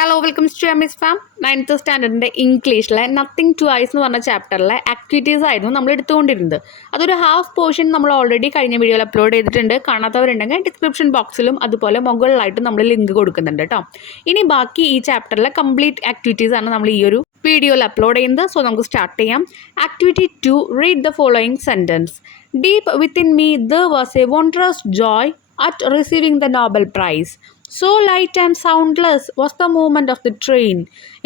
Hello welcome to എമിസ് farm. 9th സ്റ്റാൻഡേർഡിൻ്റെ ഇംഗ്ലീഷിലെ നത്തിങ് ടു ഐസ് എന്ന് പറഞ്ഞ ചാപ്റ്ററിലെ ആക്ടിവിറ്റീസ് ആയിരുന്നു നമ്മൾ എടുത്തുകൊണ്ടിരുന്നത്. അതൊരു ഹാഫ് പോർഷൻ നമ്മൾ ഓൾറെഡി കഴിഞ്ഞ വീഡിയോയിൽ അപ്ലോഡ് ചെയ്തിട്ടുണ്ട്. കാണാത്തവരുണ്ടെങ്കിൽ ഡിസ്ക്രിപ്ഷൻ ബോക്സിലും അതുപോലെ മുകളിലായിട്ട് നമ്മൾ ലിങ്ക് കൊടുക്കുന്നുണ്ട് കേട്ടോ. ഇനി ബാക്കി ഈ ചാപ്റ്ററിലെ കംപ്ലീറ്റ് ആക്ടിവിറ്റീസ് ആണ് നമ്മൾ ഈ ഒരു വീഡിയോയിൽ അപ്ലോഡ് ചെയ്യുന്നത്. സോ നമുക്ക് സ്റ്റാർട്ട് ചെയ്യാം. Activity 2, read the following sentence. Deep within me there was a wondrous joy at receiving the Nobel Prize. So light and soundless was the movement of the train.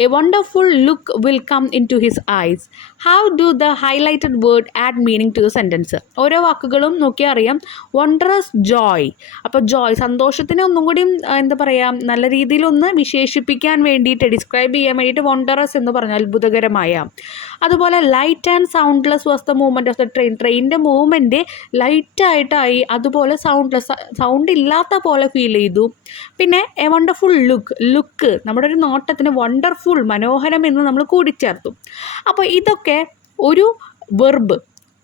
A wonderful look will come into his eyes. How do the highlighted word add meaning to the sentence? ഓരോ വാക്കുകളും നോക്കിയാൽ അറിയാം. Wondrous Joy. അപ്പോൾ ജോയ് സന്തോഷത്തിന് ഒന്നും കൂടി എന്താ പറയുക, നല്ല രീതിയിൽ ഒന്ന് വിശേഷിപ്പിക്കാൻ വേണ്ടിയിട്ട്, ഡിസ്ക്രൈബ് ചെയ്യാൻ വേണ്ടിയിട്ട് വണ്ടറസ് എന്ന് പറഞ്ഞാൽ അത്ഭുതകരമായ. അതുപോലെ light and soundless was the movement of the train. ട്രെയിനിൻ്റെ മൂവ്മെൻറ്റ് ലൈറ്റായിട്ടായി, അതുപോലെ സൗണ്ട് ഇല്ലാത്ത പോലെ ഫീൽ ചെയ്തു. പിന്നെ എ വണ്ടർഫുൾ ലുക്ക് നമ്മുടെ ഒരു നോട്ടത്തിന് വണ്ടർഫുൾ, മനോഹരം എന്ന് നമ്മൾ കൂടിച്ചേർത്തു. അപ്പോൾ ഇതൊക്കെ ഒരു വെർബ്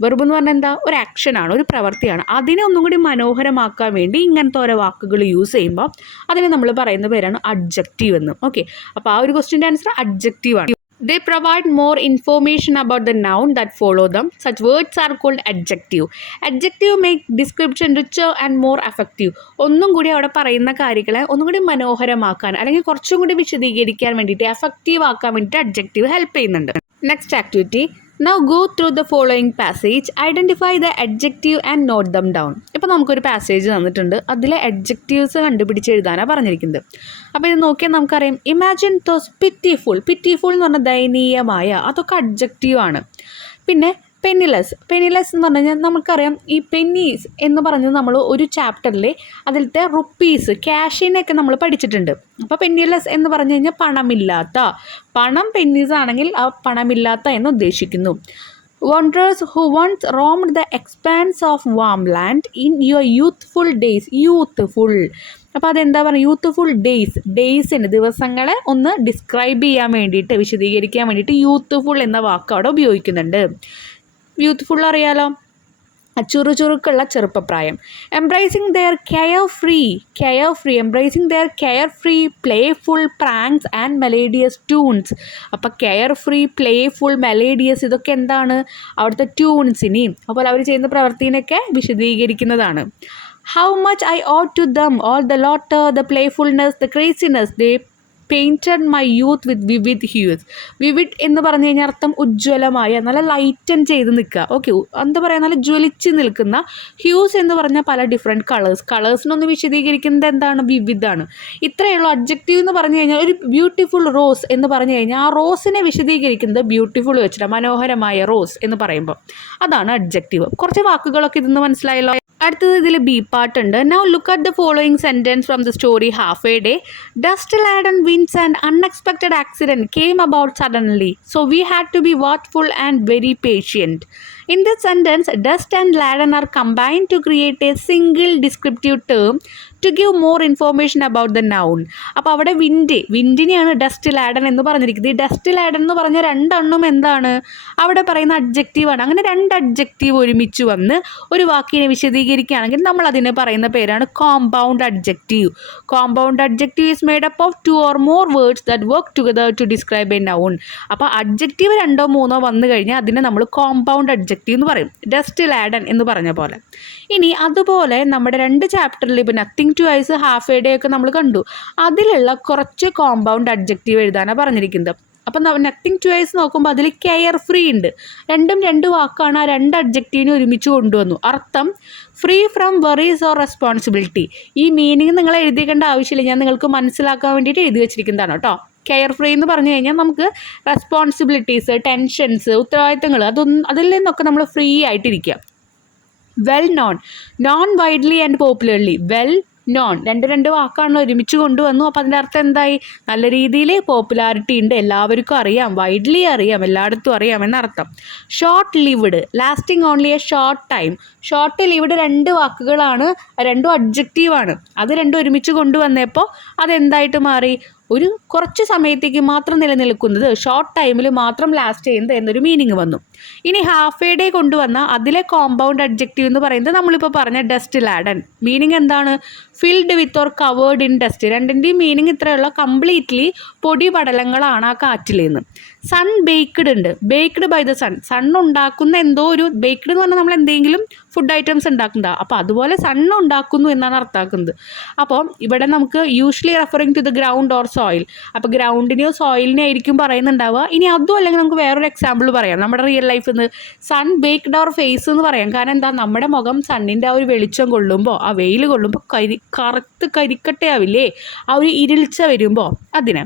എന്ന് പറഞ്ഞാൽ എന്താ, ഒരു ആക്ഷനാണ്, ഒരു പ്രവൃത്തിയാണ്. അതിനെ ഒന്നും കൂടി മനോഹരമാക്കാൻ വേണ്ടി ഇങ്ങനത്തെ ഓരോ വാക്കുകൾ യൂസ് ചെയ്യുമ്പോൾ അതിനെ നമ്മൾ പറയുന്ന പേരാണ് അഡ്ജക്റ്റീവ് എന്ന്. ഓക്കെ, അപ്പോൾ ആ ഒരു ക്വസ്റ്റ്യൻ്റെ ആൻസർ അഡ്ജക്റ്റീവ് ആണ്. They provide more information about the noun that follow them. Such words are called adjective. Adjective make description richer and more effective. ഒന്നും കൂടി അവിടെ പറയുന്ന കാര്യങ്ങളെ ഒന്നും കൂടി മനോഹരമാക്കാൻ അല്ലെങ്കിൽ കുറച്ചും കൂടി വിശദീകരിക്കാൻ വേണ്ടിയിട്ട്, എഫക്റ്റീവ് ആക്കാൻ വേണ്ടിയിട്ട് അഡ്ജക്റ്റീവ് ഹെൽപ്പ് ചെയ്യുന്നുണ്ട്. Next activity. Now go through the following passage. Identify the adjective and note them down. ഇപ്പോൾ നമുക്കൊരു പാസേജ് തന്നിട്ടുണ്ട്. അതിലെ അഡ്ജക്റ്റീവ്സ് കണ്ടുപിടിച്ച് എഴുതാനാണ് പറഞ്ഞിരിക്കുന്നത്. അപ്പോൾ ഇത് നോക്കിയാൽ നമുക്കറിയാം. ഇമാജിൻ ദോസ് പിറ്റിഫുൾ എന്ന് പറഞ്ഞാൽ ദയനീയമായ, അതൊക്കെ അഡ്ജക്റ്റീവാണ്. പിന്നെ പെന്നിലെസ് എന്ന് പറഞ്ഞു കഴിഞ്ഞാൽ നമുക്കറിയാം, ഈ പെന്നീസ് എന്ന് പറഞ്ഞത് നമ്മൾ ഒരു ചാപ്റ്ററിൽ അതിലത്തെ റുപ്പീസ്, ക്യാഷിനൊക്കെ നമ്മൾ പഠിച്ചിട്ടുണ്ട്. അപ്പോൾ പെന്നിലെസ് എന്ന് പറഞ്ഞു കഴിഞ്ഞാൽ പണമില്ലാത്ത, പണം പെന്നീസ് ആണെങ്കിൽ ആ പണമില്ലാത്ത എന്ന് ഉദ്ദേശിക്കുന്നു. Wanderers who once roamed the expanse of warm land in your youthful days. Youthful, അപ്പോൾ അതെന്താ പറയുക, യൂത്ത്ഫുൾ ഡേയ്സിന്, ദിവസങ്ങളെ ഒന്ന് ഡിസ്ക്രൈബ് ചെയ്യാൻ വേണ്ടിയിട്ട്, വിശദീകരിക്കാൻ വേണ്ടിയിട്ട് യൂത്ത്ഫുൾ എന്ന വാക്ക് അവിടെ ഉപയോഗിക്കുന്നുണ്ട്. യൂത്ത്ഫുൾ അറിയാലോ, ചുറുചുറുക്കുള്ള ചെറുപ്പപ്രായം. Embracing their carefree playful pranks and melodious tunes. അപ്പോൾ കെയർ ഫ്രീ, പ്ലേഫുൾ, മെലേഡിയസ് ഇതൊക്കെ എന്താണ്, അവിടുത്തെ ട്യൂൺസിനെയും അപ്പോൾ അവർ ചെയ്യുന്ന പ്രവൃത്തിനൊക്കെ വിശദീകരിക്കുന്നതാണ്. How much I owe to them, all the laughter, the playfulness, the craziness, they painted my youth with vivid hues. Vivid എന്ന് പറഞ്ഞു കഴിഞ്ഞാൽ അർത്ഥം ഉജ്ജ്വലമായ, നല്ല ലൈറ്റൻ ചെയ്ത് നിൽക്കുക. ഓക്കെ, എന്താ പറയുക, നല്ല ജ്വലിച്ച് നിൽക്കുന്ന. ഹ്യൂസ് എന്ന് പറഞ്ഞാൽ പല ഡിഫറെൻറ്റ് കളേഴ്സിനൊന്ന് വിശദീകരിക്കുന്നത് എന്താണ്, വിവിധാണ്. ഇത്രയുള്ള അഡ്ജക്റ്റീവ് എന്ന് പറഞ്ഞു കഴിഞ്ഞാൽ ഒരു ബ്യൂട്ടിഫുൾ റോസ് എന്ന് പറഞ്ഞു കഴിഞ്ഞാൽ ആ റോസിനെ വിശദീകരിക്കുന്നത് ബ്യൂട്ടിഫുൾ വെച്ചിട്ട്, മനോഹരമായ റോസ് എന്ന് പറയുമ്പോൾ അതാണ് അഡ്ജക്റ്റീവ്. കുറച്ച് വാക്കുകളൊക്കെ ഇതൊന്ന് മനസ്സിലായല്ലോ. അടുത്തത് ഇതിൽ ബി പാർട്ട് ഉണ്ട്. Now look at the following sentence from the story half a day. Dust laden winds and unexpected accident came about suddenly, so we had to be watchful and very patient. In this sentence, dust and laden are combined to create a single descriptive term to give more information about the noun. അപ്പോൾ അവിടെ വിൻഡിനെയാണ് dust Laden എന്ന് പറഞ്ഞിരിക്കുന്നത്. ഈ dust Laden എന്ന് പറഞ്ഞ രണ്ടെണ്ണം എന്താണ്, അവിടെ പറയുന്ന അഡ്ജക്റ്റീവാണ്. അങ്ങനെ രണ്ട് അഡ്ജക്റ്റീവ് ഒരുമിച്ച് വന്ന് ഒരു വാക്കിനെ വിശദീകരിക്കുകയാണെങ്കിൽ നമ്മൾ അതിനെ പറയുന്ന പേരാണ് compound adjective. Compound adjective is made up of 2 or more words that work together to describe a noun. അപ്പോൾ അഡ്ജക്റ്റീവ് 2 or 3 വന്നു കഴിഞ്ഞാൽ അതിനെ നമ്മൾ കോമ്പൗണ്ട് അഡ്ജക്റ്റീവ് എന്ന് പറയും, ഡസ്റ്റ് ലാഡൻ എന്ന് പറഞ്ഞ പോലെ. ഇനി അതുപോലെ നമ്മുടെ 2 ചാപ്റ്ററിൽ ഇപ്പോൾ nothing twice, half a day ഒക്കെ നമ്മൾ കണ്ടു. അതിലുള്ള കുറച്ച് കോമ്പൗണ്ട് അഡ്ജക്റ്റീവ് എഴുതാനാണ് പറഞ്ഞിരിക്കുന്നത്. അപ്പം നത്തിങ് ടു ഐസ് നോക്കുമ്പോൾ അതിൽ കെയർ ഫ്രീ ഉണ്ട്. രണ്ടും 2 വാക്കാണ്. ആ 2 അഡ്ജക്റ്റീവിനെ ഒരുമിച്ച് കൊണ്ടുവന്നു. അർത്ഥം free from worries or responsibility. ഈ മീനിങ് നിങ്ങൾ എഴുതിക്കേണ്ട ആവശ്യമില്ല, ഞാൻ നിങ്ങൾക്ക് മനസ്സിലാക്കാൻ വേണ്ടിയിട്ട് എഴുതി വെച്ചിരിക്കുന്നതാണ് കേട്ടോ. കെയർ ഫ്രീ എന്ന് പറഞ്ഞു കഴിഞ്ഞാൽ നമുക്ക് റെസ്പോൺസിബിലിറ്റീസ്, ടെൻഷൻസ്, ഉത്തരവാദിത്തങ്ങൾ അതിൽ നിന്നൊക്കെ നമ്മൾ ഫ്രീ ആയിട്ടിരിക്കുക. Well known widely and popularly. Well known, രണ്ട് വാക്കാണല്ലോ ഒരുമിച്ച് കൊണ്ടുവന്നു. അപ്പോൾ അതിൻ്റെ അർത്ഥം എന്തായി, നല്ല രീതിയിൽ പോപ്പുലാരിറ്റി ഉണ്ട്, എല്ലാവർക്കും അറിയാം, വൈഡ്ലി അറിയാം, എല്ലായിടത്തും അറിയാം എന്നർത്ഥം. Short lived, lasting only A short time. Short lived 2 വാക്കുകളാണ്, 2 അഡ്ജക്റ്റീവാണ്. അത് 2 ഒരുമിച്ച് കൊണ്ടുവന്നപ്പോൾ അതെന്തായിട്ട് മാറി, ഒരു കുറച്ച് സമയത്തേക്ക് മാത്രം നിലനിൽക്കുന്നത്, ഷോർട്ട് ടൈമിൽ മാത്രം ലാസ്റ്റ് ചെയ്യുന്നത് എന്നൊരു മീനിങ് വന്നു. ഇനി ഹാഫ് എ ഡേ കൊണ്ടുവന്ന അതിലെ കോമ്പൗണ്ട് അഡ്ജക്റ്റീവ് എന്ന് പറയുന്നത് നമ്മളിപ്പോൾ പറഞ്ഞ ഡസ്റ്റ് ലാഡൻ. മീനിങ് എന്താണ്? Filled with or covered in dust. രണ്ടിൻ്റെയും മീനിങ് ഇത്രയുള്ള കംപ്ലീറ്റ്ലി പൊടി പടലങ്ങളാണ് ആ കാറ്റിലേന്ന്. സൺ ബേക്ക്ഡ് ഉണ്ട്, baked by the sun. Sun ഉണ്ടാക്കുന്ന എന്തോ ഒരു, ബേക്ക്ഡ് എന്ന് പറഞ്ഞാൽ നമ്മൾ എന്തെങ്കിലും ഫുഡ് ഐറ്റംസ് ഉണ്ടാക്കുന്നതാണ്, അപ്പോൾ അതുപോലെ സൺ ഉണ്ടാക്കുന്നു എന്നാണ് അർത്ഥാക്കുന്നത്. അപ്പോൾ ഇവിടെ നമുക്ക് usually referring to the ground or soil. അപ്പോൾ ഗ്രൗണ്ടിനെയോ സോയിലിനെയോ ആയിരിക്കും പറയുന്നുണ്ടാവുക. ഇനി അതും അല്ലെങ്കിൽ നമുക്ക് വേറൊരു എക്സാമ്പിൾ പറയാം. നമ്മുടെ റിയൽ ലൈഫിൽ നിന്ന് സൺ ബേക്ക്ഡ് അവർ ഫേസ് എന്ന് പറയാം. കാരണം എന്താ, നമ്മുടെ മുഖം സണ്ണിൻ്റെ ആ ഒരു വെളിച്ചം കൊള്ളുമ്പോൾ, ആ വെയിൽ കൊള്ളുമ്പോൾ കറുത്ത് കരിക്കട്ടയാവില്ലേ, ആ ഒരു ഇരുൾച്ച വരുമ്പോൾ അതിന്.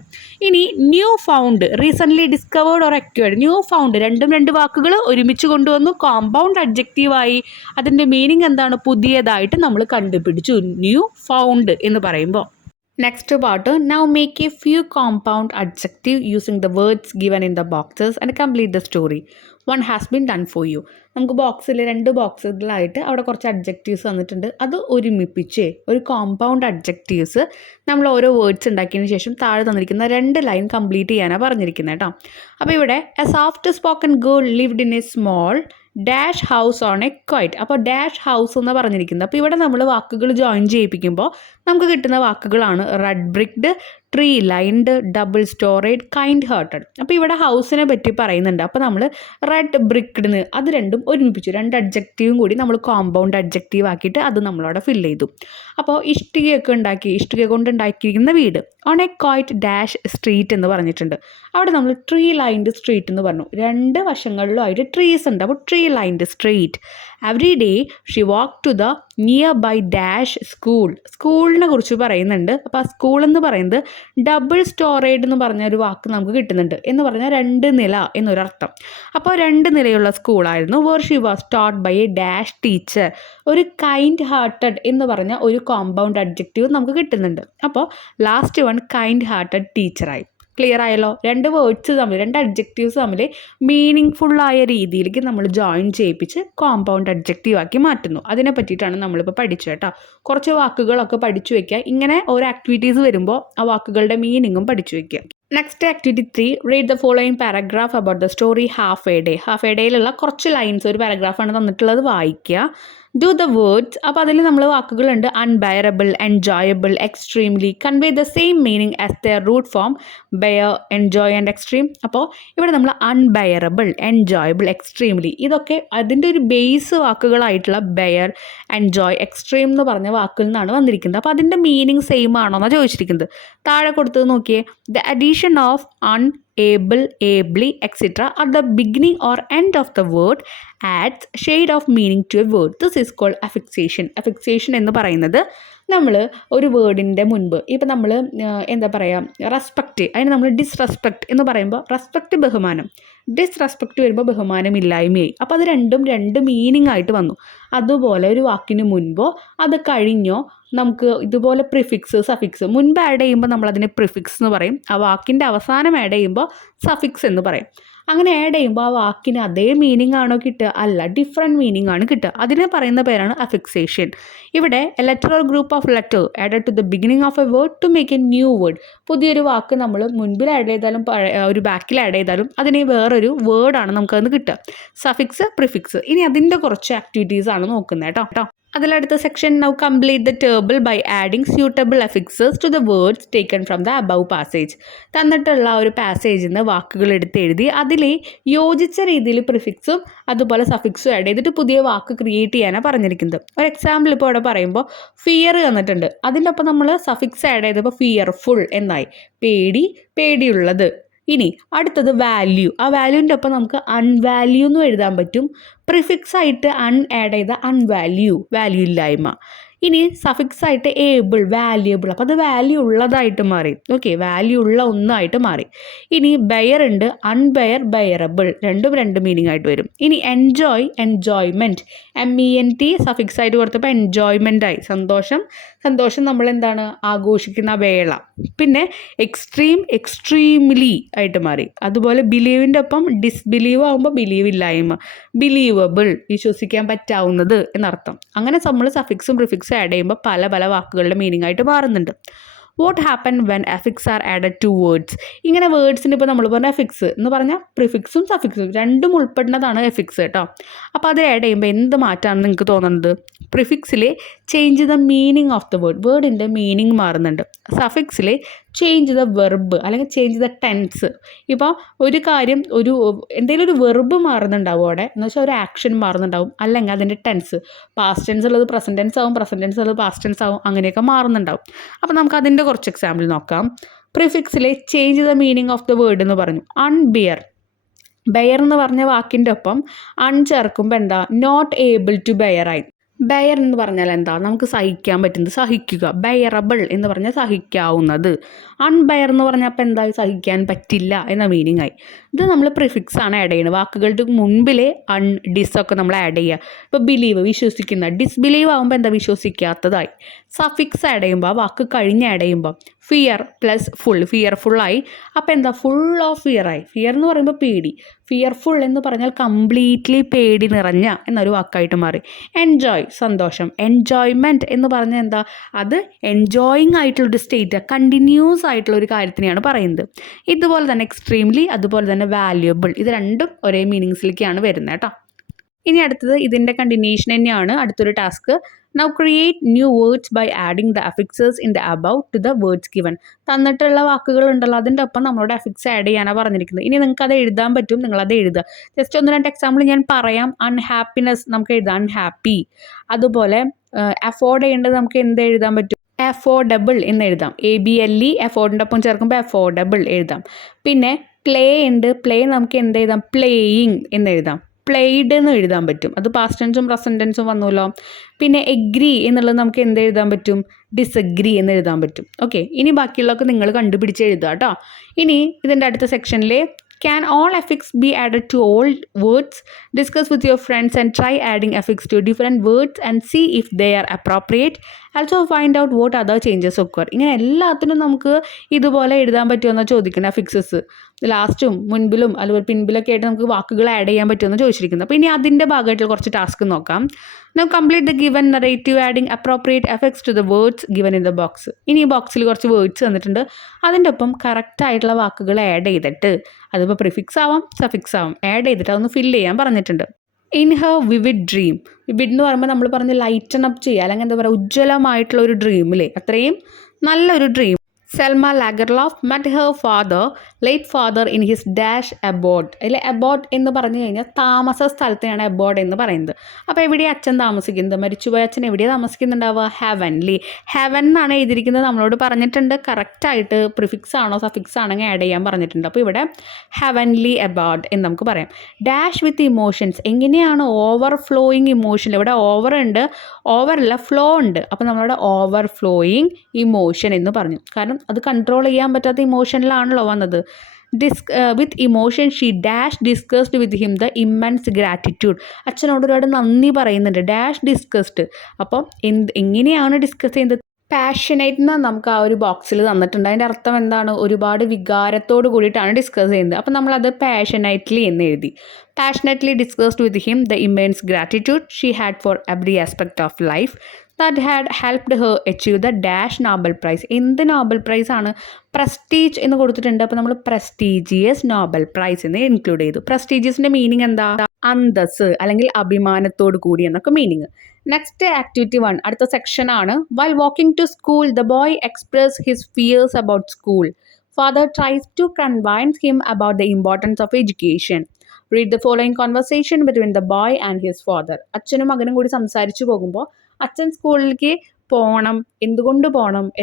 ഇനി new found, recently discovered or acquired. New found, രണ്ടും രണ്ട് വാക്കുകൾ ഒരുമിച്ച് കൊണ്ടുവന്നു, കോമ്പൗണ്ട് അഡ്ജക്റ്റീവായി. അതിൻ്റെ മീനിങ് എന്താണ്? പുതിയതായിട്ട് നമ്മൾ കണ്ടുപിടിച്ചു, ന്യൂ ഫൗണ്ട് എന്ന് പറയുമ്പോൾ. Next part, now make A few compound adjective using the words given in the boxes and complete the story. One has been done for you. നമുക്ക് ബോക്സിൽ 2 ബോക്സുകളായിട്ട് അവിടെ കുറച്ച് അഡ്ജക്റ്റീവ്സ് തന്നിട്ടുണ്ട്. അത് ഒരുമിപ്പിച്ച് ഒരു കോമ്പൗണ്ട് അഡ്ജക്റ്റീവ്സ് നമ്മൾ ഓരോ വേർഡ്സ് ഉണ്ടാക്കിയതിന് ശേഷം താഴെ തന്നിരിക്കുന്ന 2 ലൈൻ കംപ്ലീറ്റ് ചെയ്യാനാണ് പറഞ്ഞിരിക്കുന്നത് കേട്ടോ. അപ്പോൾ ഇവിടെ A soft spoken girl lived in A small dash house on A quite. അപ്പോൾ ഡാഷ് ഹൗസ് എന്ന് പറഞ്ഞിരിക്കുന്നത്. അപ്പോൾ ഇവിടെ നമ്മൾ വാക്കുകൾ ജോയിൻ ചെയ്യിപ്പിക്കുമ്പോൾ നമുക്ക് കിട്ടുന്ന വാക്കുകളാണ് red bricked, tree lined, double storeyed, kind hearted. അപ്പോൾ ഇവിടെ ഹൗസിനെ പറ്റി പറയുന്നുണ്ട്. അപ്പോൾ നമ്മൾ റെഡ് ബ്രിക്ക്ഡിന് അത് രണ്ടും ഒരുമിപ്പിച്ചു, 2 അഡ്ജക്റ്റീവും കൂടി നമ്മൾ കോമ്പൗണ്ട് അഡ്ജക്റ്റീവ് ആക്കിയിട്ട് അത് നമ്മളവിടെ ഫില്ല് ചെയ്തു. അപ്പോൾ ഇഷ്ടികയൊക്കെ ഉണ്ടാക്കി, ഇഷ്ടിക കൊണ്ട് ഉണ്ടാക്കിയിരിക്കുന്ന വീട്. On A quite dash street എന്ന് പറഞ്ഞിട്ടുണ്ട്. അവിടെ നമ്മൾ ട്രീ ലൈൻഡ് സ്ട്രീറ്റ് എന്ന് പറഞ്ഞു. 2 വശങ്ങളിലുമായിട്ട് ട്രീസ് ഉണ്ട്. അപ്പോൾ tree lined street. Every day she walk to the nearby dash school. സ്കൂളിനെ കുറിച്ച് പറയുന്നുണ്ട്. അപ്പോൾ ആ സ്കൂൾ എന്ന് പറയുന്നത് ഡബിൾ സ്റ്റോറേഡ് എന്ന് പറഞ്ഞ ഒരു വാക്ക് നമുക്ക് കിട്ടുന്നുണ്ട്. എന്ന് പറഞ്ഞാൽ 2 നില എന്നൊരർത്ഥം. അപ്പോൾ 2 നിലയുള്ള സ്കൂളായിരുന്നു. Where she was taught by a dash teacher. ഒരു കൈൻഡ് ഹാർട്ടഡ് എന്ന് പറഞ്ഞ ഒരു കോമ്പൗണ്ട് അഡ്ജക്റ്റീവ് നമുക്ക് കിട്ടുന്നുണ്ട്. അപ്പോൾ ലാസ്റ്റ് വൺ കൈൻഡ് ഹാർട്ടഡ് ടീച്ചറായി. ക്ലിയർ ആയല്ലോ? 2 വേർഡ്സ് തമ്മിൽ, 2 അഡ്ജക്റ്റീവ്സ് തമ്മിൽ മീനിങ് ഫുള്ളായ രീതിയിലേക്ക് നമ്മൾ ജോയിൻ ചെയ്യിപ്പിച്ച് കോമ്പൗണ്ട് അഡ്ജക്റ്റീവ് ആക്കി മാറ്റുന്നു. അതിനെ പറ്റിയിട്ടാണ് നമ്മളിപ്പോൾ പഠിച്ചത് കേട്ടോ. കുറച്ച് വാക്കുകളൊക്കെ പഠിച്ചു വയ്ക്കുക. ഇങ്ങനെ ഓരോ ആക്ടിവിറ്റീസ് വരുമ്പോൾ ആ വാക്കുകളുടെ മീനിങ്ങും പഠിച്ചു വയ്ക്കുക. Next activity 3, read the following paragraph about the story half a day. Half a ഡേയിലുള്ള കുറച്ച് ലൈൻസ്, ഒരു പാരഗ്രാഫാണ് തന്നിട്ടുള്ളത്, വായിക്കുക. Do the words. അപ്പോൾ അതിൽ നമ്മൾ വാക്കുകളുണ്ട്. Unbearable, enjoyable, extremely convey the same meaning as the root form bear, enjoy and extreme. അപ്പോൾ ഇവിടെ നമ്മൾ അൺബെയറബിൾ, എൻജോയബിൾ, എക്സ്ട്രീംലി ഇതൊക്കെ അതിൻ്റെ ഒരു ബേസ് വാക്കുകളായിട്ടുള്ള ബെയർ, എൻജോയ്, എക്സ്ട്രീം എന്ന് പറഞ്ഞ വാക്കിൽ നിന്നാണ് വന്നിരിക്കുന്നത്. അപ്പോൾ അതിൻ്റെ മീനിങ് സെയിം ആണോ എന്നാണ് ചോദിച്ചിരിക്കുന്നത്. താഴെ കൊടുത്തത് നോക്കിയേ. The addition of able, ably, etc. at the beginning or end of the word adds shade of meaning to a word. This is called affixation. Affixation എന്ന് പറയുന്നത് നമ്മൾ ഒരു വേർഡിൻ്റെ മുൻപ്, ഇപ്പം നമ്മൾ എന്താ പറയുക, റെസ്പെക്റ്റ്, അതിന് നമ്മൾ ഡിസ്റെസ്പെക്റ്റ് എന്ന് പറയുമ്പോൾ റെസ്പെക്റ്റ് ബഹുമാനം, ഡിസ്റെസ്പെക്റ്റ് വരുമ്പോൾ ബഹുമാനമില്ലായ്മയായി. അപ്പോൾ അത് രണ്ടും 2 മീനിങ് ആയിട്ട് വന്നു. അതുപോലെ ഒരു വാക്കിന് മുൻപോ അത് കഴിഞ്ഞോ നമുക്ക് ഇതുപോലെ പ്രിഫിക്സ്, സഫിക്സ് മുൻപ് ആഡ് ചെയ്യുമ്പോൾ നമ്മളതിനെ പ്രിഫിക്സ് എന്ന് പറയും. ആ വാക്കിൻ്റെ അവസാനം ആഡ് ചെയ്യുമ്പോൾ സഫിക്സ് എന്ന് പറയും. അങ്ങനെ ആഡ് ചെയ്യുമ്പോൾ ആ വാക്കിന് അതേ മീനിങ് ആണോ കിട്ടുക? അല്ല, ഡിഫറെൻറ്റ് മീനിങ് ആണ് കിട്ടുക. അതിനെ പറയുന്ന പേരാണ് അഫിക്സേഷൻ. ഇവിടെ a letter or group of letter added to the beginning of a word to make a new word. പുതിയൊരു വാക്ക് നമ്മൾ മുൻപിൽ ആഡ് ചെയ്താലും ഒരു ബാക്കിൽ ആഡ് ചെയ്താലും അതിന് വേറൊരു വേർഡാണ് നമുക്കതിന് കിട്ടുക. Suffix, prefix. ഇനി അതിൻ്റെ കുറച്ച് ആക്ടിവിറ്റീസ് ആണ് നോക്കുന്നത് കേട്ടോ. അതിലടുത്ത section, now complete the table by adding suitable affixes to the words taken from the above passage. തന്നിട്ടുള്ള ഒരു പാസേജിൽ നിന്ന് വാക്കുകൾ എടുത്ത് എഴുതി അതിൽ യോജിച്ച രീതിയിൽ പ്രിഫിക്സും അതുപോലെ സഫിക്സും ആഡ് ചെയ്തിട്ട് പുതിയ വാക്ക് ക്രിയേറ്റ് ചെയ്യാനാണ് പറഞ്ഞിരിക്കുന്നത്. ഒരു എക്സാമ്പിൾ ഇപ്പോൾ ഇവിടെ പറയുമ്പോൾ ഫിയർ തന്നിട്ടുണ്ട്. അതിൻ്റെ ഒപ്പം നമ്മൾ സഫിക്സ് ആഡ് ചെയ്തപ്പോൾ ഫിയർഫുൾ എന്നായി. പേടി, പേടിയുള്ളത്. ഇനി അടുത്തത് വാല്യൂ. ആ വാല്യൂവിൻ്റെ ഒപ്പം നമുക്ക് അൺവാല്യൂ എന്നും എഴുതാൻ പറ്റും. പ്രിഫിക്സ് ആയിട്ട് ആഡ് ചെയ്ത അൺവാല്യൂ, വാല്യൂ ഇല്ലായ്മ. ഇനി സഫിക്സ് ആയിട്ട് ഏബിൾ, വാല്യുബിൾ. അപ്പോൾ അത് വാല്യൂ ഉള്ളതായിട്ട് മാറി. ഓക്കെ, വാല്യൂ ഉള്ള ഒന്നായിട്ട് മാറി. ഇനി ബെയർ ഉണ്ട്, അൺബെയർ, ബെയറബിൾ. രണ്ടും 2 മീനിങ് ആയിട്ട് വരും. ഇനി എൻജോയ്, എൻജോയ്മെൻറ്റ്. MENT സഫിക്സ് ആയിട്ട് കൊടുത്തപ്പോൾ എൻജോയ്മെൻ്റ് ആയി. സന്തോഷം, സന്തോഷം നമ്മൾ എന്താണ് ആഘോഷിക്കുന്ന വേള. പിന്നെ എക്സ്ട്രീം, എക്സ്ട്രീംലി ആയിട്ട് മാറി. അതുപോലെ ബിലീവിൻ്റെ ഒപ്പം ഡിസ്ബിലീവ് ആകുമ്പോൾ ബിലീവ് ഇല്ലായ്മ. ബിലീവബിൾ, വിശ്വസിക്കാൻ പറ്റാവുന്നത് എന്നർത്ഥം. അങ്ങനെ നമ്മൾ സഫിക്സും പ്രിഫിക്സും ആഡ് ചെയ്യുമ്പോൾ പല പല വാക്കുകളുടെ മീനിങ് ആയിട്ട് മാറുന്നുണ്ട്. What happen when affix R added two words. ഇങ്ങനെ വേർഡ്സിന് ഇപ്പോൾ നമ്മൾ പറഞ്ഞ അഫിക്സ് എന്ന് പറഞ്ഞാൽ പ്രിഫിക്സും സഫിക്സും രണ്ടും ഉൾപ്പെടുന്നതാണ് എഫിക്സ് കേട്ടോ. അപ്പോൾ അത് ആഡ് ചെയ്യുമ്പോൾ എന്ത് മാറ്റമാണെന്ന് നിങ്ങൾക്ക് തോന്നുന്നത്? പ്രിഫിക്സിൽ change the meaning of the വേർഡിൻ്റെ മീനിങ് മാറുന്നുണ്ട്. സഫിക്സിൽ ചേഞ്ച് ദ വെർബ് അല്ലെങ്കിൽ ചേഞ്ച് ദ ടെൻസ്. ഇപ്പോൾ ഒരു കാര്യം എന്തെങ്കിലും ഒരു വെർബ് മാറുന്നുണ്ടാവും അവിടെ എന്ന് വെച്ചാൽ ഒരു ആക്ഷൻ മാറുന്നുണ്ടാവും, അല്ലെങ്കിൽ അതിൻ്റെ ടെൻസ്, പാസ്റ്റ് ടെൻസ് ഉള്ളത് പ്രസൻറ്റ് ടെൻസ് ആവും, പ്രസൻറ്റ് ടെൻസ് ഉള്ളത് പാസ്റ്റ് ടെൻസ് ആവും, അങ്ങനെയൊക്കെ മാറുന്നുണ്ടാവും. അപ്പോൾ നമുക്ക് അതിൻ്റെ കുറച്ച് എക്സാമ്പിൾ നോക്കാം. പ്രിഫിക്സിൽ change the meaning of the word എന്ന് പറഞ്ഞു. അൺബിയർ, ബെയർ എന്ന് പറഞ്ഞ വാക്കിൻ്റെ ഒപ്പം അൺ ചേർക്കുമ്പോൾ എന്താ? നോട്ട് ഏബിൾ ടു ബെയർ ആയി. ബെയർ എന്ന് പറഞ്ഞാൽ എന്താ? നമുക്ക് സഹിക്കാൻ പറ്റുന്നത്, സഹിക്കുക. ബെയറബിൾ എന്ന് പറഞ്ഞാൽ സഹിക്കാവുന്നത്. അൺബെയർ എന്ന് പറഞ്ഞാൽ അപ്പോൾ എന്താ? സഹിക്കാൻ പറ്റില്ല എന്ന മീനിങ് ആയി. ഇത് നമ്മൾ പ്രിഫിക്സ് ആണ് ആഡ് ചെയ്യുന്നത്. വാക്കുകളുടെ മുൻപിലെ അൺ ഡിസ് ഒക്കെ നമ്മൾ ആഡ് ചെയ്യുക. ഇപ്പോൾ ബിലീവ്, വിശ്വസിക്കുന്ന. ഡിസ്ബിലീവ് ആകുമ്പോൾ എന്താ? വിശ്വസിക്കാത്തതായി. സഫിക്സ് ആഡ് ചെയ്യുമ്പോൾ ആ വാക്ക് കഴിഞ്ഞ് ആഡ് ചെയ്യുമ്പോൾ ഫിയർ പ്ലസ് ഫുൾ, ഫിയർഫുള്ളായി. അപ്പോൾ എന്താ? ഫുൾ ഓഫ് ഫിയർ ആയി. ഫിയർ എന്ന് പറയുമ്പോൾ പേടി, ഫിയർഫുൾ എന്ന് പറഞ്ഞാൽ കംപ്ലീറ്റ്ലി പേടി നിറഞ്ഞ എന്നൊരു വാക്കായിട്ട് മാറി. എൻജോയ്, സന്തോഷം. എൻജോയ്മെൻറ്റ് എന്ന് പറഞ്ഞാൽ എന്താ? അത് എൻജോയിങ് ആയിട്ടുള്ളൊരു സ്റ്റേറ്റ്, കണ്ടിന്യൂസ് ആയിട്ടുള്ള ഒരു കാര്യത്തിനെയാണ് പറയുന്നത്. ഇതുപോലെ തന്നെ എക്സ്ട്രീംലി, അതുപോലെ തന്നെ വാല്യുബിൾ, ഇത് രണ്ടും ഒരേ മീനിങ്സിലേക്കാണ് വരുന്നത് കേട്ടോ. ഇനി അടുത്തത് ഇതിൻ്റെ കണ്ടിന്യൂഷൻ തന്നെയാണ് അടുത്തൊരു task. Now create new words by adding the affixes in the above to the words given. തന്നിട്ടുള്ള വാക്കുകളുണ്ടല്ലോ അതിൻ്റെ ഒപ്പം നമ്മളോട് അഫിക്സ് ആഡ് ചെയ്യാനാണ് പറഞ്ഞിരിക്കുന്നത്. ഇനി നിങ്ങൾക്ക് അത് എഴുതാൻ പറ്റും, നിങ്ങളത് എഴുതുക. ജസ്റ്റ് 1-2 എക്സാമ്പിൾ ഞാൻ പറയാം. അൺഹാപ്പിനെസ് നമുക്ക് എഴുതാം, അൺഹാപ്പി. അതുപോലെ അഫോർഡ് ചെയ്യേണ്ടത് നമുക്ക് എന്ത് എഴുതാൻ പറ്റും? അഫോർഡബിൾ എന്ന് എഴുതാം. ABLE അഫോർഡിൻ്റെ ഒപ്പം ചേർക്കുമ്പോൾ അഫോർഡബിൾ എഴുതാം. പിന്നെ പ്ലേ ഉണ്ട്, പ്ലേ നമുക്ക് എന്ത് എഴുതാം? പ്ലേയിങ് എന്ന് എഴുതാം. പ്ലേഡ് എന്ന് എഴുതാൻ പറ്റും, അത് പാസ്റ്റ് ടെൻസും പ്രസൻറ്റ് ടെൻസും വന്നല്ലോ. പിന്നെ എഗ്രി എന്നുള്ളത് നമുക്ക് എന്ത് എഴുതാൻ പറ്റും? ഡിസഗ്രി എന്ന് എഴുതാൻ പറ്റും. ഓക്കെ, ഇനി ബാക്കിയുള്ളതൊക്കെ നിങ്ങൾ കണ്ടുപിടിച്ച് എഴുതുക കേട്ടോ. ഇനി ഇതിൻ്റെ അടുത്ത സെക്ഷനിൽ can all affix be added to all words? Discuss with your friends and try adding affix to different words and see if they are appropriate. Also find out what other changes occur. ഇങ്ങനെ എല്ലാത്തിനും നമുക്ക് ഇതുപോലെ എഴുതാൻ പറ്റുമെന്ന് ചോദിക്കുന്നത് അഫിക്സസ്. ലാസ്റ്റും മുൻപിലും അതുപോലെ പിൻപിലൊക്കെ ആയിട്ട് നമുക്ക് വാക്കുകൾ ആഡ് ചെയ്യാൻ പറ്റുമെന്ന് ചോദിച്ചിരിക്കുന്നത്. അപ്പോൾ ഇനി അതിൻ്റെ ഭാഗമായിട്ടുള്ള കുറച്ച് ടാസ്ക് നോക്കാം. Now complete the given narrative adding appropriate affix to the words given in the box. ഇനി ഈ ബോക്സിൽ കുറച്ച് വേർഡ്സ് തന്നിട്ടുണ്ട്, അതിൻ്റെ ഒപ്പം കറക്റ്റ് ആയിട്ടുള്ള വാക്കുകൾ ആഡ് ചെയ്തിട്ട്, അതിപ്പോൾ പ്രിഫിക്സ് ആവാം സഫിക്സ് ആവാം, ആഡ് ചെയ്തിട്ട് അതൊന്ന് ഫില്ല് ചെയ്യാൻ പറഞ്ഞിട്ടുണ്ട്. In her vivid dream, vivid എന്ന് പറയുമ്പോൾ നമ്മൾ പറഞ്ഞ് ലൈറ്റൺ അപ്പ് ചെയ്യുക, അല്ലെങ്കിൽ എന്താ പറയുക, ഉജ്ജ്വലമായിട്ടുള്ള ഒരു ഡ്രീമില്ലേ, അത്രയും നല്ലൊരു dream. Selma Lagerlof met her father, late father in his dash abode. അതിൽ അബോർഡ് എന്ന് പറഞ്ഞു കഴിഞ്ഞാൽ താമസ സ്ഥലത്തിനാണ് അബോർഡ് എന്ന് പറയുന്നത്. അപ്പോൾ എവിടെയാണ് അച്ഛൻ താമസിക്കുന്നത്? മരിച്ചുപോയ അച്ഛൻ എവിടെയാണ് താമസിക്കുന്നുണ്ടാവുക? ഹെവൻലി. ഹെവൻ എന്നാണ് എഴുതിയിരിക്കുന്നത്, നമ്മളോട് പറഞ്ഞിട്ടുണ്ട്. കറക്റ്റായിട്ട് പ്രിഫിക്സ് ആണോ സഫിക്സ് ആണെങ്കിൽ ആഡ് ചെയ്യാൻ പറഞ്ഞിട്ടുണ്ട്. അപ്പോൾ ഇവിടെ ഹെവൻലി അബോർഡ് എന്ന് നമുക്ക് പറയാം. ഡാഷ് വിത്ത് ഇമോഷൻസ്, എങ്ങനെയാണ് ഓവർ ഫ്ലോയിങ് ഇമോഷൻ. ഇവിടെ ഓവർ ഉണ്ട്, ഓവറല്ല ഫ്ലോ ഉണ്ട്. അപ്പോൾ നമ്മളവിടെ ഓവർ ഫ്ലോയിങ് ഇമോഷൻ എന്ന് പറഞ്ഞു. കാരണം അത് കൺട്രോൾ ചെയ്യാൻ പറ്റാത്ത ഇമോഷനിലാണല്ലോ വന്നത്. With emotion she dash discussed with him the immense gratitude. അച്ഛനോട് ഒരുപാട് നന്ദി പറയുന്നുണ്ട്. ഡാഷ് ഡിസ്കസ്ഡ്, അപ്പം എങ്ങനെയാണ് ഡിസ്കസ് ചെയ്യുന്നത്? പാഷനേറ്റ് എന്ന് നമുക്ക് ആ ഒരു ബോക്സിൽ തന്നിട്ടുണ്ട്. അതിൻ്റെ അർത്ഥം എന്താണ്? ഒരുപാട് വികാരത്തോട് കൂടിയിട്ടാണ് ഡിസ്കസ് ചെയ്യുന്നത്. അപ്പം നമ്മളത് പാഷനേറ്റ്ലി എന്ന് എഴുതി. Passionately discussed with him the immense gratitude she had for every aspect of life that had helped her achieve the dash Nobel prize. എന്ത് നോബൽ പ്രൈസ് ആണ്? പ്രസ്റ്റീജ് എന്ന് കൊടുത്തിട്ടുണ്ട്. അപ്പോൾ നമ്മൾ പ്രസ്റ്റീജിയസ് നോബൽ പ്രൈസ് എന്ന് ഇൻക്ലൂഡ് ചെയ്തു. പ്രസ്റ്റീജിയസിൻ്റെ മീനിങ് എന്താ? അന്തസ് അല്ലെങ്കിൽ അഭിമാനത്തോട് കൂടി എന്നൊക്കെ മീനിങ്. നെക്സ്റ്റ് ആക്ടിവിറ്റി 1, അടുത്ത സെക്ഷൻ ആണ്. While walking to school, the boy expressed his fears about school. Father tries to convince him about the importance of education. Read the following conversation between the boy and his father. അച്ഛനും മകനും കൂടി സംസാരിച്ചു പോകുമ്പോൾ അച്ഛൻ സ്കൂളിലേക്ക് പോകണം,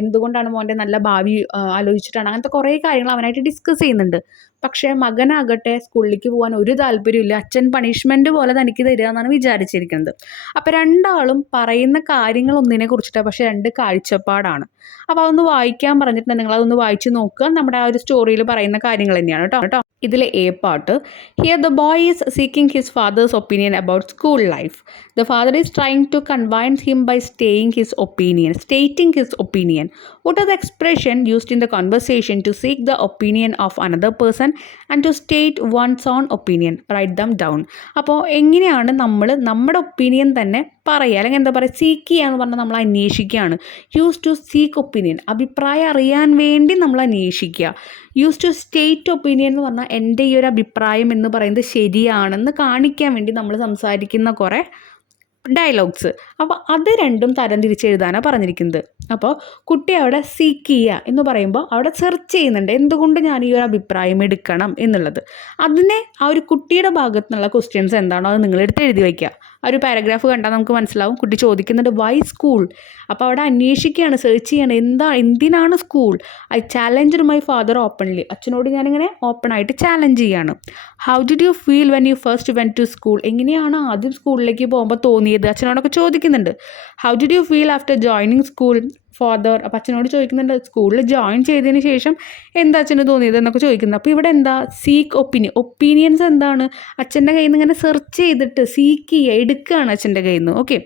എന്തുകൊണ്ടാണ് മോൻ്റെ നല്ല ഭാവി ആലോചിച്ചിട്ടാണ്, അങ്ങനത്തെ കുറേ കാര്യങ്ങൾ അവനായിട്ട് ഡിസ്കസ് ചെയ്യുന്നുണ്ട്. പക്ഷേ മകനാകട്ടെ സ്കൂളിലേക്ക് പോകാൻ ഒരു താല്പര്യമില്ല. അച്ഛൻ പണിഷ്മെൻറ്റ് പോലെ തനിക്ക് തരിക എന്നാണ് വിചാരിച്ചിരിക്കുന്നത്. അപ്പോൾ രണ്ടാളും പറയുന്ന കാര്യങ്ങൾ ഒന്നിനെ കുറിച്ചിട്ടാണ്, പക്ഷേ 2 കാഴ്ചപ്പാടാണ്. അപ്പോൾ അതൊന്ന് വായിക്കാൻ പറഞ്ഞിട്ടുണ്ട്. നിങ്ങളതൊന്ന് വായിച്ച് നോക്കുക. നമ്മുടെ ആ ഒരു സ്റ്റോറിയിൽ പറയുന്ന കാര്യങ്ങൾ തന്നെയാണ് കേട്ടോ. ഇതിലെ A part. Here the boy is seeking his father's opinion about school life. The father is trying to convince him by stating his opinion. What are the expression used in the conversation to seek the opinion of another person? Listen and to state one's own opinion, write them down. അപ്പോൾ എങ്ങനെയാണ് നമ്മൾ നമ്മുടെ opinion തന്നെ പറയുക, അല്ലെങ്കിൽ എന്താ പറയുക, seek ചെയ്യുക എന്ന് പറഞ്ഞാൽ നമ്മൾ അന്വേഷിക്കുകയാണ്. യൂസ് ടു സീക്ക് ഒപ്പീനിയൻ, അഭിപ്രായം അറിയാൻ വേണ്ടി നമ്മൾ അന്വേഷിക്കുക. യൂസ് ടു സ്റ്റേറ്റ് ഒപ്പീനിയൻ എന്ന് പറഞ്ഞാൽ എൻ്റെ ഈ ഒരു അഭിപ്രായം എന്ന് പറയുന്നത് ശരിയാണെന്ന് കാണിക്കാൻ വേണ്ടി നമ്മൾ സംസാരിക്കുന്ന കുറേ ഡയലോഗ്സ്. അപ്പോൾ അത് രണ്ടും തരം തിരിച്ചെഴുതാനാണ് പറഞ്ഞിരിക്കുന്നത്. അപ്പോൾ കുട്ടി അവിടെ സീക്ക് ചെയ്യുക എന്ന് പറയുമ്പോൾ അവിടെ സെർച്ച് ചെയ്യുന്നുണ്ട് എന്തുകൊണ്ട് ഞാൻ ഈ ഒരു അഭിപ്രായം എടുക്കണം എന്നുള്ളത്. അതിനെ ആ ഒരു കുട്ടിയുടെ ഭാഗത്തു നിന്നുള്ള ക്വസ്റ്റ്യൻസ് എന്താണോ അത് നിങ്ങളെടുത്ത് എഴുതി വയ്ക്കുക. ആ ഒരു പാരഗ്രാഫ് കണ്ടാൽ നമുക്ക് മനസ്സിലാവും. കുട്ടി ചോദിക്കുന്നുണ്ട് വൈ സ്കൂൾ. അപ്പോൾ അവിടെ അന്വേഷിക്കുകയാണ്, സെർച്ച് ചെയ്യണം എന്തിനാണ് school. I challenge my father openly, അച്ഛനോട് ഞാനിങ്ങനെ ഓപ്പണായിട്ട് ചാലഞ്ച് ചെയ്യാണ്. How did you feel when you first went to school, എങ്ങനെയാണ് ആദ്യം സ്കൂളിലേക്ക് പോകുമ്പോൾ തോന്നിയത്, അച്ഛനോടൊക്കെ ചോദിക്കുന്നുണ്ട്. How did you feel after joining school father, അപ്പം അച്ഛനോട് ചോദിക്കുന്നുണ്ട് സ്കൂളിൽ ജോയിൻ ചെയ്തതിന് ശേഷം എന്താ അച്ഛന് തോന്നിയത് എന്നൊക്കെ ചോദിക്കുന്നത്. അപ്പോൾ ഇവിടെ എന്താ സീക്ക് ഒപ്പീനിയൻസ് എന്താണ്, അച്ഛൻ്റെ കയ്യിൽ നിന്ന് ഇങ്ങനെ സെർച്ച് ചെയ്തിട്ട് സീക്ക് ചെയ്യുക, എടുക്കുകയാണ് അച്ഛൻ്റെ കയ്യിൽ നിന്ന്. ഓക്കെ,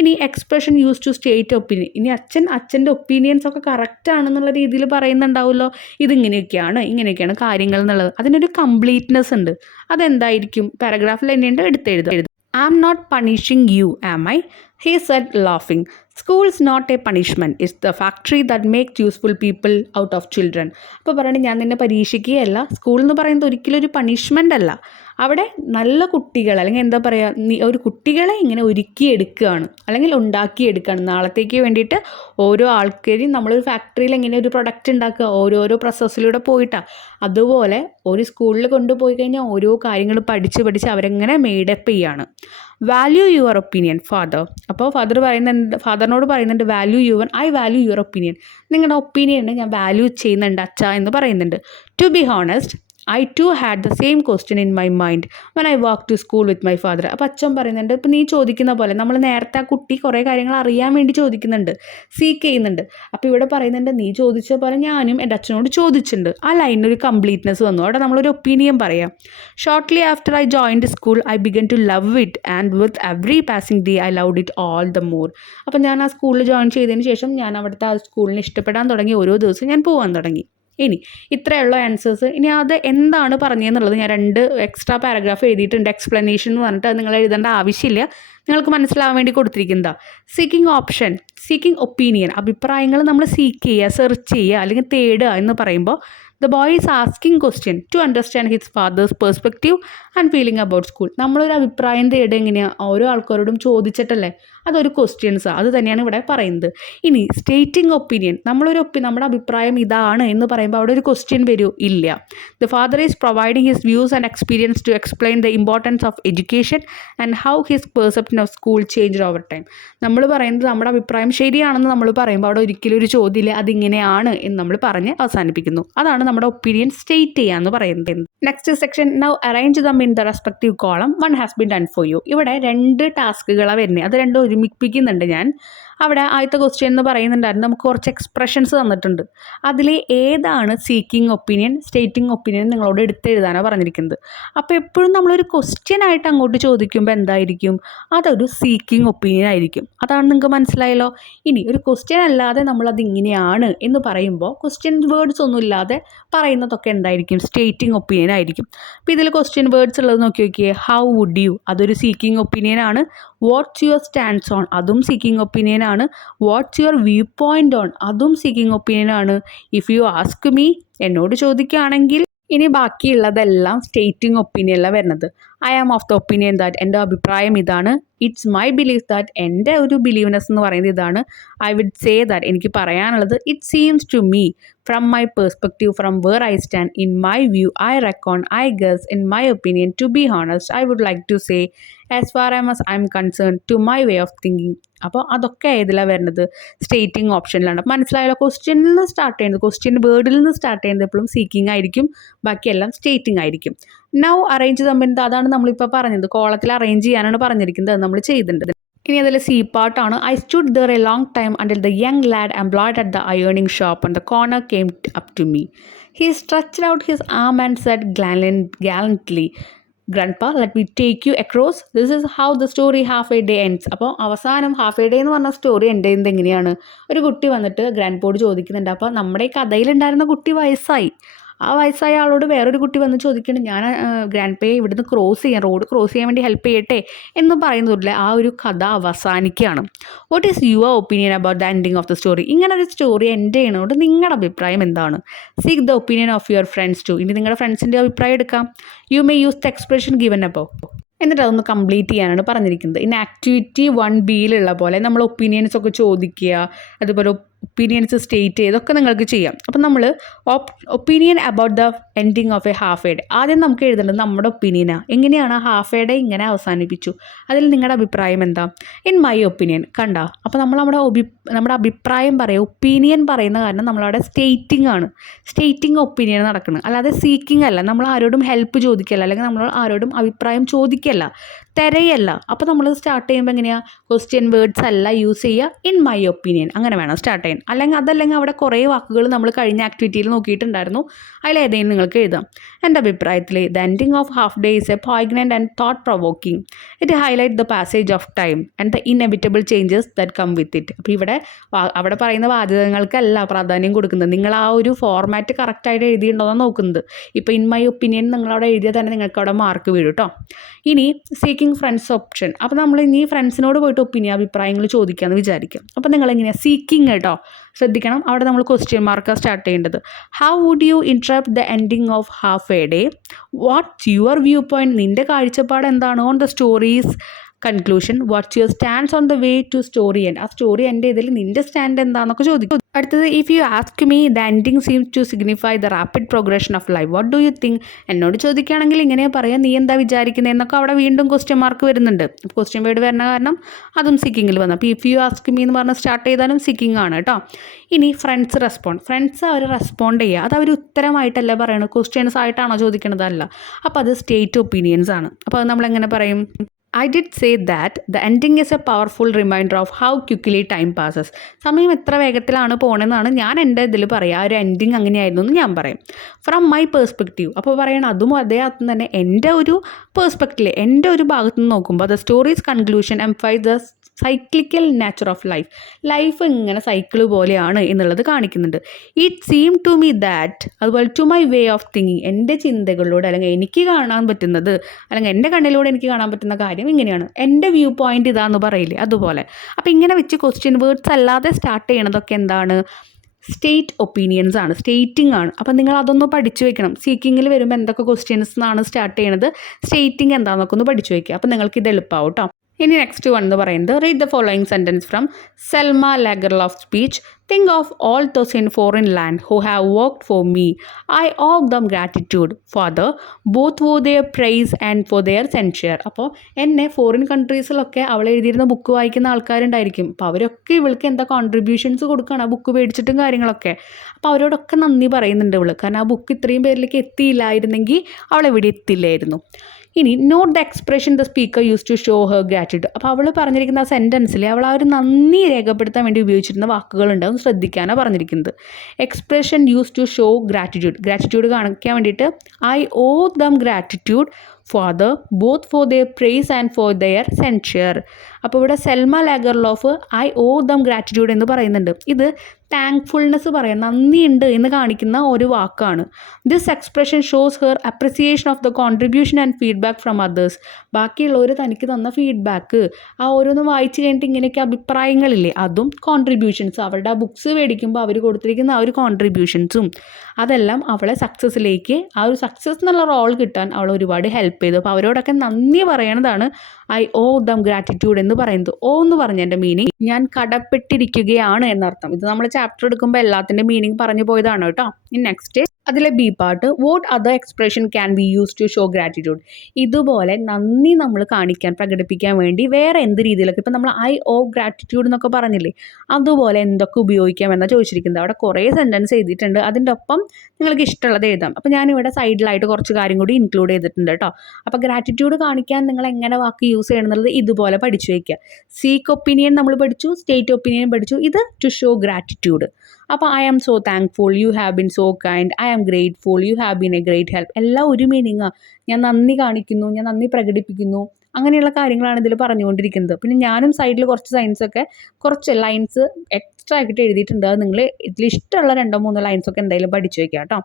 ഇനി expression use to state opinion. ഇനി അച്ഛൻ്റെ ഒപ്പീനിയൻസ് ഒക്കെ കറക്റ്റ് ആണെന്നുള്ള രീതിയിൽ പറയുന്നുണ്ടാവുമല്ലോ, ഇങ്ങനെയൊക്കെയാണ് കാര്യങ്ങൾ എന്നുള്ളത്. അതിനൊരു കംപ്ലീറ്റ്നെസ് ഉണ്ട്. അതെന്തായിരിക്കും പാരഗ്രാഫിൽ തന്നെയുണ്ട്, എടുത്തെഴുതും. I am not punishing you am I, he said laughing. School's not a punishment, it's the factory that makes useful people out of children. അപ്പോൾ പറയണേ ഞാൻ നിന്നെ പരീക്ഷിക്കുകയല്ല, സ്കൂൾ എന്ന് പറയുന്നത് ഒരിക്കലും ഒരു പണിഷ്മെൻ്റ് അല്ല, അവിടെ നല്ല കുട്ടികൾ അല്ലെങ്കിൽ എന്താ പറയുക ഒരു കുട്ടികളെ ഇങ്ങനെ ഒരുക്കിയെടുക്കുകയാണ് അല്ലെങ്കിൽ ഉണ്ടാക്കിയെടുക്കുകയാണ് നാളത്തേക്ക് വേണ്ടിയിട്ട്. ഓരോ ആൾക്കാരും നമ്മളൊരു ഫാക്ടറിയിൽ എങ്ങനെ ഒരു പ്രൊഡക്റ്റ് ഉണ്ടാക്കുക, ഓരോരോ പ്രോസസ്സിലൂടെ പോയിട്ടാണ്. അതുപോലെ ഒരു സ്കൂളിൽ കൊണ്ടുപോയി കഴിഞ്ഞാൽ ഓരോ കാര്യങ്ങൾ പഠിച്ച് അവരെങ്ങനെ മേഡപ്പ് ചെയ്യാണ്. Value your opinion father. അപ്പോൾ ഫാദറിനോട് പറയുന്നുണ്ട് value I value your opinion, നിങ്ങളുടെ ഒപ്പീനിയനെ ഞാൻ വാല്യൂ ചെയ്യുന്നുണ്ട് അച്ഛ എന്ന് പറയുന്നുണ്ട്. To be honest I too had the same question in my mind when I walk to school with my father. അപ്പോൾ അച്ഛൻ പറയുന്നുണ്ട് ഇപ്പം നീ ചോദിക്കുന്ന പോലെ നമ്മൾ നേരത്തെ ആ കുട്ടി കുറേ കാര്യങ്ങൾ അറിയാൻ വേണ്ടി ചോദിക്കുന്നുണ്ട്, സീക്ക് ചെയ്യുന്നുണ്ട്. അപ്പോൾ ഇവിടെ പറയുന്നുണ്ട് നീ ചോദിച്ച പോലെ ഞാനും എൻ്റെ അച്ഛനോട് ചോദിച്ചിട്ടുണ്ട്. ആ ലൈനിനൊരു കംപ്ലീറ്റ്നെസ് വന്നു. അവിടെ നമ്മളൊരു ഒപ്പീനിയൻ പറയാം. Shortly after I joined school I began to love it and with every passing day I loved it all the more. അപ്പോൾ ഞാൻ ആ സ്കൂളിൽ ജോയിൻ ചെയ്തതിന് ശേഷം ഞാൻ അവിടുത്തെ ആ സ്കൂളിനെ ഇഷ്ടപ്പെടാൻ തുടങ്ങി, ഓരോ ദിവസവും ഞാൻ പോകാൻ തുടങ്ങി. ഇനി ഇത്രയുള്ള ആൻസേഴ്സ്. ഇനി അത് എന്താണ് പറഞ്ഞതെന്നുള്ളത് ഞാൻ 2 എക്സ്ട്രാ പാരഗ്രാഫ് എഴുതിയിട്ടുണ്ട്, എക്സ്പ്ലനേഷൻ എന്ന് പറഞ്ഞിട്ട്. അത് നിങ്ങൾ എഴുതേണ്ട ആവശ്യമില്ല, നിങ്ങൾക്ക് മനസ്സിലാവാൻ വേണ്ടി കൊടുത്തിരിക്കുന്നതാണ്. സീക്കിംഗ് ഒപ്പീനിയൻ, അഭിപ്രായങ്ങൾ നമ്മൾ സീക്ക് ചെയ്യുക, സെർച്ച് ചെയ്യുക അല്ലെങ്കിൽ തേടുക എന്ന് പറയുമ്പോൾ the boy is asking question to understand his father's perspective and feeling about school. നമ്മളൊരു അഭിപ്രായം തേടുക എങ്ങനെയാണ്, ഓരോ ആൾക്കാരോടും ചോദിച്ചിട്ടല്ലേ, അതൊരു ക്വസ്റ്റ്യൻസാണ്. അത് തന്നെയാണ് ഇവിടെ പറയുന്നത്. ഇനി സ്റ്റേറ്റിംഗ് ഒപ്പീനിയൻ, നമ്മുടെ അഭിപ്രായം ഇതാണ് എന്ന് പറയുമ്പോൾ അവിടെ ഒരു ക്വസ്റ്റ്യൻ വരൂ ഇല്ല. The father is providing his views and experience to explain the importance of education and how his perception of school change over time. നമ്മൾ പറയുന്നത് നമ്മുടെ അഭിപ്രായം ശരിയാണെന്ന് നമ്മൾ പറയുമ്പോൾ അവിടെ ഒരിക്കലും ഒരു ചോദ്യമില്ല, അതിങ്ങനെയാണ് എന്ന് നമ്മൾ പറഞ്ഞ് അവസാനിപ്പിക്കുന്നു. അതാണ് നമ്മുടെ ഒപ്പീനിയൻ സ്റ്റേറ്റ് ചെയ്യാന്ന് പറയുന്നത്. Next section, now arrange them in the respective column, one has been done for you. ഇവിടെ 2 ടാസ്കുകളാണ് വരുന്നത്, അത് രണ്ടും ഒരുമിപ്പിക്കുന്നുണ്ട് ഞാൻ. അവിടെ ആദ്യത്തെ ക്വസ്റ്റ്യൻ എന്ന് പറയുന്നുണ്ടായിരുന്നു നമുക്ക് കുറച്ച് എക്സ്പ്രഷൻസ് തന്നിട്ടുണ്ട്. അതിൽ ഏതാണ് സീക്കിംഗ് ഒപ്പീനിയൻ, സ്റ്റേറ്റിംഗ് ഒപ്പീനിയൻ നിങ്ങളോട് എടുത്തെഴുതാനാണ് പറഞ്ഞിരിക്കുന്നത്. അപ്പോൾ എപ്പോഴും നമ്മളൊരു ക്വസ്റ്റ്യൻ ആയിട്ട് അങ്ങോട്ട് ചോദിക്കുമ്പോൾ എന്തായിരിക്കും, അതൊരു സീക്കിംഗ് ഒപ്പീനിയൻ ആയിരിക്കും. അതാണ് നിങ്ങൾക്ക് മനസ്സിലായല്ലോ. ഇനി ഒരു ക്വസ്റ്റ്യൻ അല്ലാതെ നമ്മളത് ഇങ്ങനെയാണ് എന്ന് പറയുമ്പോൾ ക്വസ്റ്റ്യൻ വേർഡ്സ് ഒന്നും ഇല്ലാതെ പറയുന്നതൊക്കെ എന്തായിരിക്കും, സ്റ്റേറ്റിംഗ് ഒപ്പീനിയൻ ആയിരിക്കും. അപ്പോൾ ഇതിൽ ക്വസ്റ്റ്യൻ വേർഡ്സ് ഉള്ളത് നോക്കിയേ. ഹൗ വുഡ് യു, അതൊരു സീക്കിംഗ് ഒപ്പീനിയൻ ആണ്. വാട്ട്സ് യുവർ സ്റ്റാൻഡ്സ് ഓൺ, അതും സീക്കിംഗ് ഒപ്പീനിയൻ ആണ്. What's your viewpoint on, അതും സീക്കിംഗ് ഒപ്പീനിയൻ ആണ്. ഇഫ് യു ആസ്ക് മീ, എന്നോട് ചോദിക്കുകയാണെങ്കിൽ. ഇനി ബാക്കിയുള്ളതെല്ലാം സ്റ്റേറ്റിംഗ് ഒപ്പീനിയനിലാണ് വരുന്നത്. I am of the opinion that, എൻ്റെ അഭിപ്രായം ഇതാണ്. ഇറ്റ്സ് മൈ ബിലീഫ് ദാറ്റ്, എൻ്റെ ഒരു ബിലീവ്നെസ് എന്ന് പറയുന്നത് ഇതാണ്. ഐ വുഡ് സേ ദാറ്റ്, എനിക്ക് പറയാനുള്ളത്. It seems to me, from my perspective, from where I stand, in my view, I reckon, I guess, in my opinion, to be honest, I would like to say, as far as I am concern, to my way of thinking. അപ്പോൾ അതൊക്കെ ഏതിലാണ് വരുന്നത്, stating ഓപ്ഷനിലാണ്. മനസ്സിലായല്ലോ, ക്വസ്റ്റ്യനിൽ നിന്ന് start ചെയ്യുന്നത്, question വേർഡിൽ നിന്ന് സ്റ്റാർട്ട് ചെയ്യുന്നത് എപ്പോഴും സീക്കിംഗ് ആയിരിക്കും, ബാക്കിയെല്ലാം സ്റ്റേറ്റിംഗ് ആയിരിക്കും. നൗ അറേഞ്ച് തമ്മിൽ, അതാണ് നമ്മളിപ്പോൾ പറഞ്ഞത്, കോളത്തിൽ അറേഞ്ച് ചെയ്യാനാണ് പറഞ്ഞിരിക്കുന്നത്, അത് നമ്മൾ ചെയ്തിട്ടുണ്ട്. ഇനി അതിൽ സി പാർട്ടാണ്. I stood there a long time until the young lad employed at the ironing shop on the corner came up to me. He stretched out his arm and said gallantly, Grandpa, let me take you across. This is how the story half a day ends. അപ്പോൾ അവസാനം half a day എന്ന് പറഞ്ഞ story എൻ്റെ ചെയ്യുന്നത് എങ്ങനെയാണ്, ഒരു കുട്ടി വന്നിട്ട് ഗ്രാൻഡ് പോട് ചോദിക്കുന്നുണ്ട്. അപ്പോൾ നമ്മുടെ ഈ കഥയിലുണ്ടായിരുന്ന കുട്ടി വയസ്സായി, ആ വയസ്സായ ആളോട് വേറൊരു കുട്ടി വന്ന് ചോദിക്കണം, ഞാൻ ഗ്രാൻഡ് പേ ഇവിടുന്ന് റോഡ് ക്രോസ് ചെയ്യാൻ വേണ്ടി ഹെൽപ്പ് ചെയ്യട്ടെ എന്ന് പറയുന്നതിലെ ആ ഒരു കഥ അവസാനിക്കുകയാണ്. What is your opinion about the ending of the story? ഇങ്ങനെ ഒരു സ്റ്റോറി എൻഡ് ചെയ്യണോണ്ട് നിങ്ങളുടെ അഭിപ്രായം എന്താണ്? Seek the opinion of your friends too. ഇനി നിങ്ങളുടെ ഫ്രണ്ട്സിൻ്റെ അഭിപ്രായം എടുക്കാം. You may use the expression given above. എന്നിട്ട് അതൊന്ന് കംപ്ലീറ്റ് ചെയ്യാനാണ് പറഞ്ഞിരിക്കുന്നത്. ഇൻ ആക്ടിവിറ്റി 1B പോലെ നമ്മൾ ഒപ്പീനിയൻസ് ഒക്കെ ചോദിക്കുക, അതുപോലെ ഒപ്പീനിയൻസ് സ്റ്റേറ്റ് ചെയ്തൊക്കെ നിങ്ങൾക്ക് ചെയ്യാം. അപ്പം നമ്മൾ opinion about the ending of A half a day. ആദ്യം നമുക്ക് എഴുതേണ്ടത് നമ്മുടെ ഒപ്പീനിയനാണ്. എങ്ങനെയാണ് ഹാഫ് എ ഡേ ഇങ്ങനെ അവസാനിപ്പിച്ചു, അതിൽ നിങ്ങളുടെ അഭിപ്രായം എന്താ? In my opinion. കണ്ട, അപ്പോൾ നമ്മൾ നമ്മുടെ അഭിപ്രായം പറയുക. ഒപ്പീനിയൻ പറയുന്ന കാരണം നമ്മളവിടെ സ്റ്റേറ്റിംഗ് ആണ്. സ്റ്റേറ്റിംഗ് ഒപ്പീനിയൻ നടക്കുന്നത്, അല്ലാതെ സീക്കിംഗ് അല്ല. നമ്മൾ ആരോടും ഹെൽപ്പ് ചോദിക്കല്ല, അല്ലെങ്കിൽ നമ്മൾ ആരോടും അഭിപ്രായം ചോദിക്കല്ല, തിരയല്ല. അപ്പോൾ നമ്മൾ സ്റ്റാർട്ട് ചെയ്യുമ്പോൾ എങ്ങനെയാണ്? ക്വസ്റ്റ്യൻ വേർഡ്സ് അല്ല യൂസ് ചെയ്യുക. ഇൻ മൈ ഒപ്പീനിയൻ അങ്ങനെ വേണം സ്റ്റാർട്ട് ചെയ്യാൻ. അതല്ലെങ്കിൽ അവിടെ കുറേ വാക്കുകൾ നമ്മൾ കഴിഞ്ഞ ആക്ടിവിറ്റിയിൽ നോക്കിയിട്ടുണ്ടായിരുന്നു, അതിലേതെങ്കിലും നിങ്ങൾക്ക് എഴുതാം. എൻ്റെ അഭിപ്രായത്തിൽ the ending of Half Day is a poignant and thought provoking. It highlight the passage of time and the inevitable changes that come with it. അപ്പോൾ അവിടെ പറയുന്ന വാചകങ്ങൾക്കല്ല പ്രാധാന്യം കൊടുക്കുന്നത്, നിങ്ങൾ ആ ഒരു ഫോർമാറ്റ് കറക്റ്റായിട്ട് എഴുതിയിട്ടുണ്ടോയെന്ന് നോക്കുന്നത്. ഇപ്പോൾ ഇൻ മൈ ഒപ്പീനിയൻ നിങ്ങളവിടെ എഴുതിയാൽ തന്നെ നിങ്ങൾക്ക് അവിടെ മാർക്ക് വീഴും കേട്ടോ. ഇനി സീക്കിംഗ് ഫ്രണ്ട്സ് ഓപ്ഷൻ. അപ്പോൾ നമ്മൾ ഇനി ഫ്രണ്ട്സിനോട് പോയിട്ട് അഭിപ്രായങ്ങൾ ചോദിക്കാമെന്ന് വിചാരിക്കാം. അപ്പോൾ നിങ്ങളെങ്ങനെയാണ് സീക്കിംഗ് കേട്ടോ, ശ്രദ്ധിക്കണം. അവിടെ നമ്മൾ ക്വസ്റ്റ്യൻ മാർക്കാണ് സ്റ്റാർട്ട് ചെയ്യേണ്ടത്. How would you interpret the ending of half a day? What's your viewpoint? നിൻ്റെ കാഴ്ചപ്പാട് എന്താണ് on the story's conclusion? What's your stands on the way to story end? ആ സ്റ്റോറി എൻ്റെ ഇതിൽ നിൻ്റെ സ്റ്റാൻഡ് എന്താണെന്നൊക്കെ ചോദിക്കും. അടുത്തത്, if you ask me the ending seems to signify the rapid progression of life, what do you think? എന്നോട് ചോദിക്കുകയാണെങ്കിൽ ഇങ്ങനെ പറയാം, നീ എന്താ വിചാരിക്കുന്നത് എന്നൊക്കെ അവിടെ വീണ്ടും ക്വസ്റ്റ്യൻ മാർക്ക് വരുന്നുണ്ട്. ക്വസ്റ്റ്യൻ വേർഡ് വരുന്ന കാരണം അതും സിക്കിങ്ങിൽ വന്നു. അപ്പോൾ ഇഫ് യു ആസ്ക് മീ എന്ന് പറഞ്ഞ് സ്റ്റാർട്ട് ചെയ്താലും സിക്കിങ് ആണ് കേട്ടോ. ഇനി ഫ്രണ്ട്സ് റെസ്പോണ്ട്. ഫ്രണ്ട്സ് അവർ റെസ്പോണ്ട് ചെയ്യുക, അത് അവർ ഉത്തരമായിട്ടല്ല പറയണത്, ക്വസ്റ്റ്യൻസ് ആയിട്ടാണോ ചോദിക്കണതല്ല. അപ്പോൾ അത് സ്റ്റേറ്റ് ഒപ്പീനിയൻസ് ആണ്. അപ്പോൾ അത് നമ്മളെങ്ങനെ പറയും? I did say that the ending is a powerful reminder of how quickly time passes. സമയം എത്ര വേഗത്തിലാണ് പോകണമെന്നാണ് ഞാൻ എൻ്റെ ഇതിൽ പറയുക. ഒരു എൻഡിങ് അങ്ങനെയായിരുന്നു എന്ന് ഞാൻ പറയും. From my perspective. അപ്പോൾ പറയണം, അതും അതേഅർത്ഥം തന്നെ എൻ്റെ ഒരു പേഴ്സ്പെക്റ്റീവ്, എൻ്റെ ഒരു ഭാഗത്ത് നിന്ന് നോക്കുമ്പോൾ the story's conclusion emphasise the cyclical nature of life ഇങ്ങനെ സൈക്കിൾ പോലെയാണ് എന്നുള്ളത് കാണിക്കുന്നുണ്ട്. It seem to me that, അതുപോലെ to my way of thinking, എൻ്റെ ചിന്തകളിലൂടെ അല്ലെങ്കിൽ എനിക്ക് കാണാൻ പറ്റുന്നത്, അല്ലെങ്കിൽ എൻ്റെ കണ്ണിലൂടെ എനിക്ക് കാണാൻ പറ്റുന്ന കാര്യം ഇങ്ങനെയാണ്, എൻ്റെ വ്യൂ പോയിൻ്റ് ഇതാന്ന് പറയില്ലേ, അതുപോലെ. അപ്പോൾ ഇങ്ങനെ വെച്ച് ക്വസ്റ്റ്യൻ വേർഡ്സ് അല്ലാതെ സ്റ്റാർട്ട് ചെയ്യണതൊക്കെ എന്താണ്? സ്റ്റേറ്റ് ഒപ്പീനിയൻസ് ആണ്, സ്റ്റേറ്റിംഗ് ആണ്. അപ്പം നിങ്ങൾ അതൊന്ന് പഠിച്ചു വെക്കണം. സീക്കിങ്ങിൽ വരുമ്പോൾ എന്തൊക്കെ ക്വസ്റ്റ്യൻസ് എന്നാണ് സ്റ്റാർട്ട് ചെയ്യണത്, സ്റ്റേറ്റിംഗ് എന്താണെന്നൊക്കെ ഒന്ന് പഠിച്ചു വയ്ക്കുക. അപ്പം നിങ്ങൾക്ക് ഇത് എളുപ്പമാവും കേട്ടോ. ഇനി നെക്സ്റ്റ് വൺ എന്ന് പറയുന്നത്, read the following sentence from Selma Lagerlof speech. Think of all those in foreign land who have worked for me. I owe them gratitude father both for their praise and for their censure. അപ്പോൾ എന്നെ foreign കൺട്രീസിലൊക്കെ അവൾ എഴുതിയിരുന്ന book വായിക്കുന്ന ആൾക്കാരുണ്ടായിരിക്കും. അപ്പോൾ അവരൊക്കെ ഇവൾക്ക് എന്താ contributions കൊടുക്കുകയാണ്, ആ ബുക്ക് മേടിച്ചിട്ടും കാര്യങ്ങളൊക്കെ. അപ്പോൾ അവരോടൊക്കെ നന്ദി പറയുന്നുണ്ട് ഇവൾ, കാരണം ആ ബുക്ക് ഇത്രയും പേരിലേക്ക് എത്തിയില്ലായിരുന്നെങ്കിൽ അവൾ എവിടെ എത്തില്ലായിരുന്നു. ഇനി note the expression the speaker use to show her gratitude. അപ്പോൾ അവൾ പറഞ്ഞിരിക്കുന്ന ആ സെൻറ്റൻസിൽ അവൾ ആ ഒരു നന്ദി രേഖപ്പെടുത്താൻ വേണ്ടി ഉപയോഗിച്ചിരുന്ന വാക്കുകളുണ്ടാവും, ശ്രദ്ധിക്കാനാണ് പറഞ്ഞിരിക്കുന്നത്. Expression use to show gratitude കാണിക്കാൻ വേണ്ടിയിട്ട് I owe them gratitude father both for their praise and for their censure. അപ്പോൾ ഇവിടെ Selma Lagerlof I owe them gratitude എന്ന് പറയുന്നുണ്ട്. ഇത് താങ്ക്ഫുൾനെസ് പറയാം, നന്ദിയുണ്ട് എന്ന് കാണിക്കുന്ന ഒരു വാക്കാണ്. This expression shows her appreciation of the contribution and feedback from others. ബാക്കിയുള്ളവർ തനിക്ക് തന്ന ഫീഡ്ബാക്ക്, ആ ഓരോന്ന് വായിച്ച് കഴിഞ്ഞിട്ട് ഇങ്ങനെയൊക്കെ അഭിപ്രായങ്ങളില്ലേ, അതും കോൺട്രിബ്യൂഷൻസ്, അവരുടെ ആ ബുക്സ് മേടിക്കുമ്പോൾ അവർ കൊടുത്തിരിക്കുന്ന ആ ഒരു കോൺട്രിബ്യൂഷൻസും, അതെല്ലാം അവളെ സക്സസ്സിലേക്ക്, ആ ഒരു സക്സസ് എന്നുള്ള റോൾ കിട്ടാൻ അവൾ ഒരുപാട് ഹെൽപ്പ് ചെയ്തു. അപ്പോൾ അവരോടൊക്കെ നന്ദി പറയണതാണ് ഐ ഓ ദം ഗ്രാറ്റിറ്റ്യൂഡ് എന്ന് പറയുന്നത്. ഓ എന്ന് പറഞ്ഞതിൻ്റെ മീനിങ് ഞാൻ കടപ്പെട്ടിരിക്കുകയാണ് എന്നർത്ഥം. ഇത് നമ്മൾ ചാപ്റ്റർ എടുക്കുമ്പോൾ എല്ലാത്തിൻ്റെ മീനിങ് പറഞ്ഞു പോയതാണ് കേട്ടോ. ഇനി നെക്സ്റ്റ് അതിലെ B part, what other expression can be use to show gratitude. ഇതുപോലെ നന്ദി നമ്മൾ പ്രകടിപ്പിക്കാൻ വേണ്ടി വേറെ എന്ത് രീതിയിലൊക്കെ, ഇപ്പം നമ്മൾ ഐ ഓ ഗ്രാറ്റിറ്റ്യൂഡ് എന്നൊക്കെ പറഞ്ഞില്ലേ, അതുപോലെ എന്തൊക്കെ ഉപയോഗിക്കാം എന്നാണ് ചോദിച്ചിരിക്കുന്നത്. അവിടെ കുറേ സെൻറ്റൻസ് എഴുതിയിട്ടുണ്ട്, അതിൻ്റെ ഒപ്പം നിങ്ങൾക്ക് ഇഷ്ടമുള്ളത് എഴുതാം. അപ്പോൾ ഞാനിവിടെ സൈഡിലായിട്ട് കുറച്ച് കാര്യം കൂടി ഇൻക്ലൂഡ് ചെയ്തിട്ടുണ്ട് കേട്ടോ. അപ്പോൾ ഗ്രാറ്റിറ്റ്യൂഡ് കാണിക്കാൻ നിങ്ങൾ എങ്ങനെ വാക്ക് യൂസ് ചെയ്യണം എന്നുള്ളത് ഇതുപോലെ പഠിച്ചു വയ്ക്കുക. സീക്ക് ഒപ്പീനിയൻ നമ്മൾ പഠിച്ചു, സ്റ്റേറ്റ് ഒപ്പീനിയൻ പഠിച്ചു, ഇത് ടു ഷോ ഗ്രാറ്റിറ്റ്യൂഡ്. അപ്പോൾ I am so thankful, you have been so kind, I am grateful, you have been a great help. എല്ലാം ഒരു മീനിങ്ങാണ്. ഞാൻ നന്ദി കാണിക്കുന്നു, ഞാൻ നന്ദി പ്രകടിപ്പിക്കുന്നു, അങ്ങനെയുള്ള കാര്യങ്ങളാണ് ഇതിൽ പറഞ്ഞുകൊണ്ടിരിക്കുന്നത്. പിന്നെ ഞാനും സൈഡിൽ കുറച്ച് ലൈൻസ് എക്സ്ട്രാ ആക്കിയിട്ട് എഴുതിയിട്ടുണ്ട്. അത് നിങ്ങൾ ഇതിൽ ഇഷ്ടമുള്ള 2-3 ലൈൻസൊക്കെ എന്തായാലും പഠിച്ചു വയ്ക്കുക കേട്ടോ.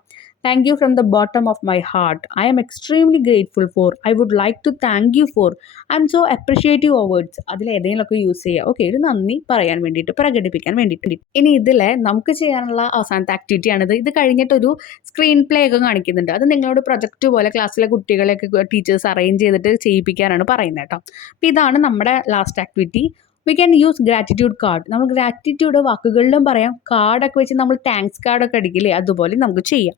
Thank you from the bottom of my heart. I am extremely grateful for. I would like to thank you for. I am so appreciative of words. അതിൽ ഏതെങ്കിലുമൊക്കെ യൂസ് ചെയ്യുക. ഓക്കെ, ഒരു നന്ദി പറയാൻ വേണ്ടിയിട്ട്, പ്രകടിപ്പിക്കാൻ വേണ്ടിയിട്ട്. ഇനി ഇതിൽ നമുക്ക് ചെയ്യാനുള്ള അവസാനത്തെ ആക്ടിവിറ്റിയാണിത്. ഇത് കഴിഞ്ഞിട്ടൊരു സ്ക്രീൻ പ്ലേ ഒക്കെ കാണിക്കുന്നുണ്ട്. അത് നിങ്ങളോട് പ്രൊജക്റ്റ് പോലെ ക്ലാസ്സിലെ കുട്ടികളെയൊക്കെ ടീച്ചേഴ്സ് അറേഞ്ച് ചെയ്തിട്ട് ചെയ്യിപ്പിക്കാനാണ് പറയുന്നത് കേട്ടോ. അപ്പോൾ ഇതാണ് നമ്മുടെ last activity. We can use gratitude card. നമ്മൾ ഗ്രാറ്റിറ്റ്യൂഡ് വാക്കുകളിലും പറയാം, കാർഡൊക്കെ വെച്ച് നമ്മൾ താങ്ക്സ് കാർഡൊക്കെ അടിക്കില്ലേ, അതുപോലെ നമുക്ക് ചെയ്യാം.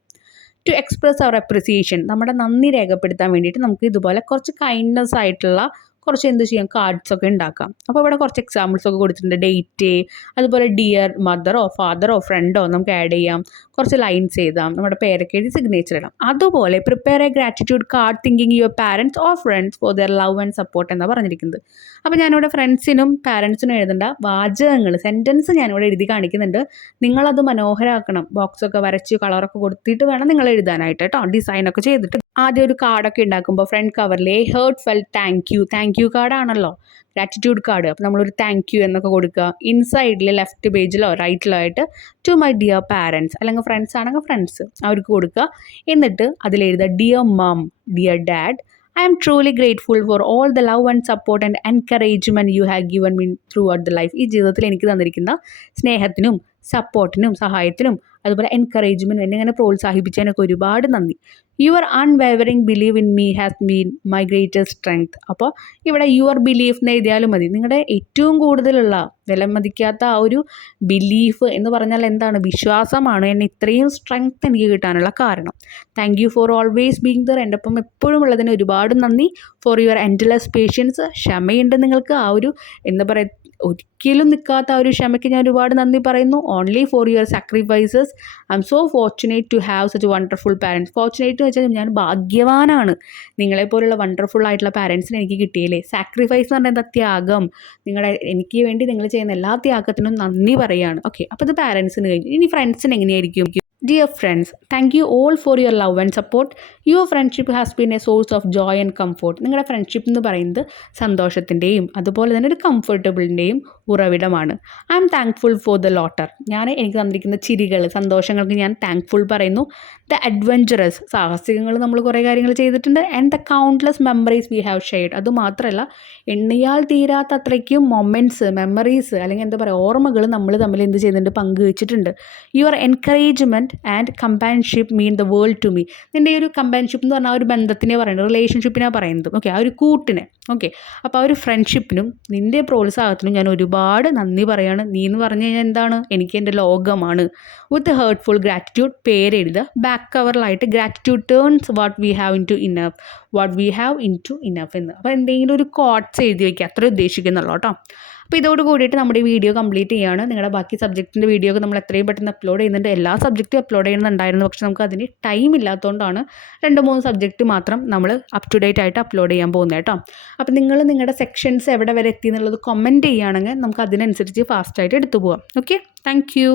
ടു എക്സ്പ്രസ് അവർ അപ്രിസിയേഷൻ, നമ്മുടെ നന്ദി രേഖപ്പെടുത്താൻ വേണ്ടിയിട്ട് നമുക്ക് ഇതുപോലെ കുറച്ച് കൈൻഡ്നെസ് ആയിട്ടുള്ള കുറച്ച് എന്ത് ചെയ്യാം, കാർഡ്സ് ഒക്കെ ഉണ്ടാക്കാം. അപ്പോൾ ഇവിടെ കുറച്ച് എക്സാമ്പിൾസ് ഒക്കെ കൊടുത്തിട്ടുണ്ട്. ഡേറ്റ്, അതുപോലെ ഡിയർ മദറോ ഫാദറോ ഫ്രണ്ടോ നമുക്ക് ആഡ് ചെയ്യാം. കുറച്ച് ലൈൻസ് എഴുതാം, നമ്മുടെ പേരൊക്കെ എഴുതി സിഗ്നേച്ചർ ഇടാം. അതുപോലെ prepare A gratitude card thinking your parents or friends for their love and support എന്നാണ് പറഞ്ഞിരിക്കുന്നത്. അപ്പോൾ ഞാനിവിടെ ഫ്രണ്ട്സിനും പാരൻസിനും എഴുതേണ്ട വാചകങ്ങൾ, സെൻറ്റൻസ് ഞാനിവിടെ എഴുതി കാണിക്കുന്നുണ്ട്. നിങ്ങളത് മനോഹരമാക്കണം. ബോക്സൊക്കെ വരച്ച് കളറൊക്കെ കൊടുത്തിട്ട് വേണം നിങ്ങൾ എഴുതാനായിട്ട് കേട്ടോ, ഡിസൈനൊക്കെ ചെയ്തിട്ട്. ആദ്യം ഒരു കാർഡൊക്കെ ഉണ്ടാക്കുമ്പോൾ ഫ്രണ്ട് കവറിലെ ഹേർട്ട് ഫെൽ താങ്ക് യു കാർഡാണല്ലോ ഗ്രാറ്റിറ്റ്യൂഡ് കാർഡ്. അപ്പോൾ നമ്മളൊരു താങ്ക് യു എന്നൊക്കെ കൊടുക്കുക. ഇൻസൈഡിൽ ലെഫ്റ്റ് പേജിലോ റൈറ്റിലോ ആയിട്ട് ടു മൈ ഡിയർ പാരൻസ്, അല്ലെങ്കിൽ ഫ്രണ്ട്സ് ആണെങ്കിൽ ഫ്രണ്ട്സ് അവർക്ക് കൊടുക്കുക. എന്നിട്ട് അതിലെഴുതുക dear mum, dear dad, I am truly grateful for all the love and support and encouragement you have given me throughout the life. ഈ ജീവിതത്തിൽ എനിക്ക് തന്നിരിക്കുന്ന സ്നേഹത്തിനും സപ്പോർട്ടിനും സഹായത്തിനും അതുപോലെ എൻകറേജ്മെൻറ്റും എന്നെ ഇങ്ങനെ പ്രോത്സാഹിപ്പിച്ചതിനൊക്കെ ഒരുപാട് നന്ദി. Your unwavering believe in me has been my greatest strength. അപ്പോൾ ഇവിടെ യുവർ ബിലീഫ് എന്ന് എഴുതിയാലും മതി. നിങ്ങളുടെ ഏറ്റവും കൂടുതലുള്ള വിലമതിക്കാത്ത ആ ഒരു ബിലീഫ് എന്ന് പറഞ്ഞാൽ എന്താണ്, വിശ്വാസമാണ് എന്നെ ഇത്രയും സ്ട്രെങ്ത് എനിക്ക് കിട്ടാനുള്ള കാരണം. Thank you four always being there. എൻ്റെ ഒപ്പം എപ്പോഴും ഉള്ളതിന് ഒരുപാട് നന്ദി. ഫോർ യുവർ എൻഡ്ലെസ് പേഷ്യൻസ്, ക്ഷമയുണ്ട് നിങ്ങൾക്ക്. ആ ഒരു എന്താ പറയുക, ഒരിക്കലും നിൽക്കാത്ത ആ ഒരു ക്ഷമയ്ക്ക് ഞാൻ ഒരുപാട് നന്ദി പറയുന്നു. Only for your sacrifices. I am so fortunate to have such wonderful parents. Fortunate എന്ന് വെച്ചാൽ ഞാൻ ഭാഗ്യവാനാണ്, നിങ്ങളെപ്പോലുള്ള വണ്ടർഫുൾ ആയിട്ടുള്ള പാരൻസിനെ എനിക്ക് കിട്ടിയില്ലേ. സാക്രിഫൈസ് എന്ന് പറഞ്ഞാൽ എന്താ, ത്യാഗം. എനിക്ക് വേണ്ടി നിങ്ങൾ ചെയ്യുന്ന എല്ലാ ത്യാഗത്തിനും നന്ദി പറയുകയാണ്. ഓക്കെ, അപ്പോൾ ഇത് പാരൻസിന് കഴിഞ്ഞു. ഇനി ഫ്രണ്ട്സിന് എങ്ങനെയായിരിക്കും? Dear friends, thank you all for your love and support. Your friendship has been a source of joy and comfort. നിങ്ങളുടെ ഫ്രണ്ട്ഷിപ്പ് എന്ന് പറയുന്നത് സന്തോഷത്തിൻ്റെയും അതുപോലെ തന്നെ ഒരു കംഫർട്ടബിളിൻ്റെയും ഉറവിടമാണ്. I am thankful for the laughter. എനിക്ക് തന്നിരിക്കുന്ന ചിരികൾ, സന്തോഷങ്ങൾക്ക് ഞാൻ താങ്ക്ഫുൾ പറയുന്നു. ദ അഡ്വഞ്ചറസ്, സാഹസികങ്ങൾ നമ്മൾ കുറേ കാര്യങ്ങൾ ചെയ്തിട്ടുണ്ട്. And the countless memories we have shared. അതുമാത്രമല്ല, എണ്ണിയാൽ തീരാത്ത അത്രയ്ക്കും മൊമെൻറ്റ്സ്, മെമ്മറീസ് അല്ലെങ്കിൽ എന്താ പറയുക, ഓർമ്മകൾ നമ്മൾ തമ്മിൽ എന്ത് ചെയ്യുന്നുണ്ട്, പങ്കുവെച്ചിട്ടുണ്ട്. Your encouragement and companionship mean the world to me. നിൻ്റെ ഈ ഒരു കമ്പാൻഷിപ്പ് എന്ന് പറഞ്ഞാൽ ആ ഒരു ബന്ധത്തിനെ പറയുന്നത്, റിലേഷൻഷിപ്പിനെ പറയുന്നത്. ഓക്കെ, ആ ഒരു കൂട്ടിനെ. ഓക്കെ, അപ്പോൾ ആ ഒരു ഫ്രണ്ട്ഷിപ്പിനും നിൻ്റെ പ്രോത്സാഹത്തിനും ഞാൻ ഒരുപാട് നന്ദി പറയാണ്. നീ എന്ന് പറഞ്ഞു കഴിഞ്ഞാൽ എന്താണ്, എനിക്ക് എൻ്റെ ലോകമാണ്. വിത്ത് ഹേർട്ട്ഫുൾ ഗ്രാറ്റിറ്റ്യൂഡ്, പേരെഴുതുക. ബാക്ക് കവറിലായിട്ട് gratitude turns what we have into enough, what we have into enough എന്ന്. അപ്പോൾ എന്തെങ്കിലും ഒരു കോട്ട്സ് എഴുതി വയ്ക്കുക, അത്ര ഉദ്ദേശിക്കുന്നുള്ളൂ കേട്ടോ. അപ്പോൾ ഇതോട് കൂടിയിട്ട് നമ്മുടെ ഈ വീഡിയോ കംപ്ലീറ്റ് ചെയ്യുകയാണ്. നിങ്ങളുടെ ബാക്കി സബ്ജക്റ്റിൻ്റെ വീഡിയോ ഒക്കെ നമ്മൾ എത്രയും പെട്ടെന്ന് അപ്ലോഡ് ചെയ്യുന്നുണ്ട്. എല്ലാ സബ്ജക്റ്റും അപ്ലോഡ് ചെയ്യുന്നുണ്ടായിരുന്നു, പക്ഷേ നമുക്ക് അതിന് ടൈം ഇല്ലാത്തതുകൊണ്ടാണ് 2-3 സബ്ജക്റ്റ് മാത്രം നമ്മൾ അപ് ടു ഡേറ്റ് ആയിട്ട് അപ്ലോഡ് ചെയ്യാൻ പോകുന്നത് കേട്ടോ. അപ്പോൾ നിങ്ങൾ നിങ്ങളുടെ സെക്ഷൻസ് എവിടെ വരെ എത്തി എന്നുള്ളത് കമൻറ്റ് ചെയ്യുകയാണെങ്കിൽ നമുക്ക് അതിനനുസരിച്ച് ഫാസ്റ്റായിട്ട് എടുത്തു പോകാം. Okay, thank you.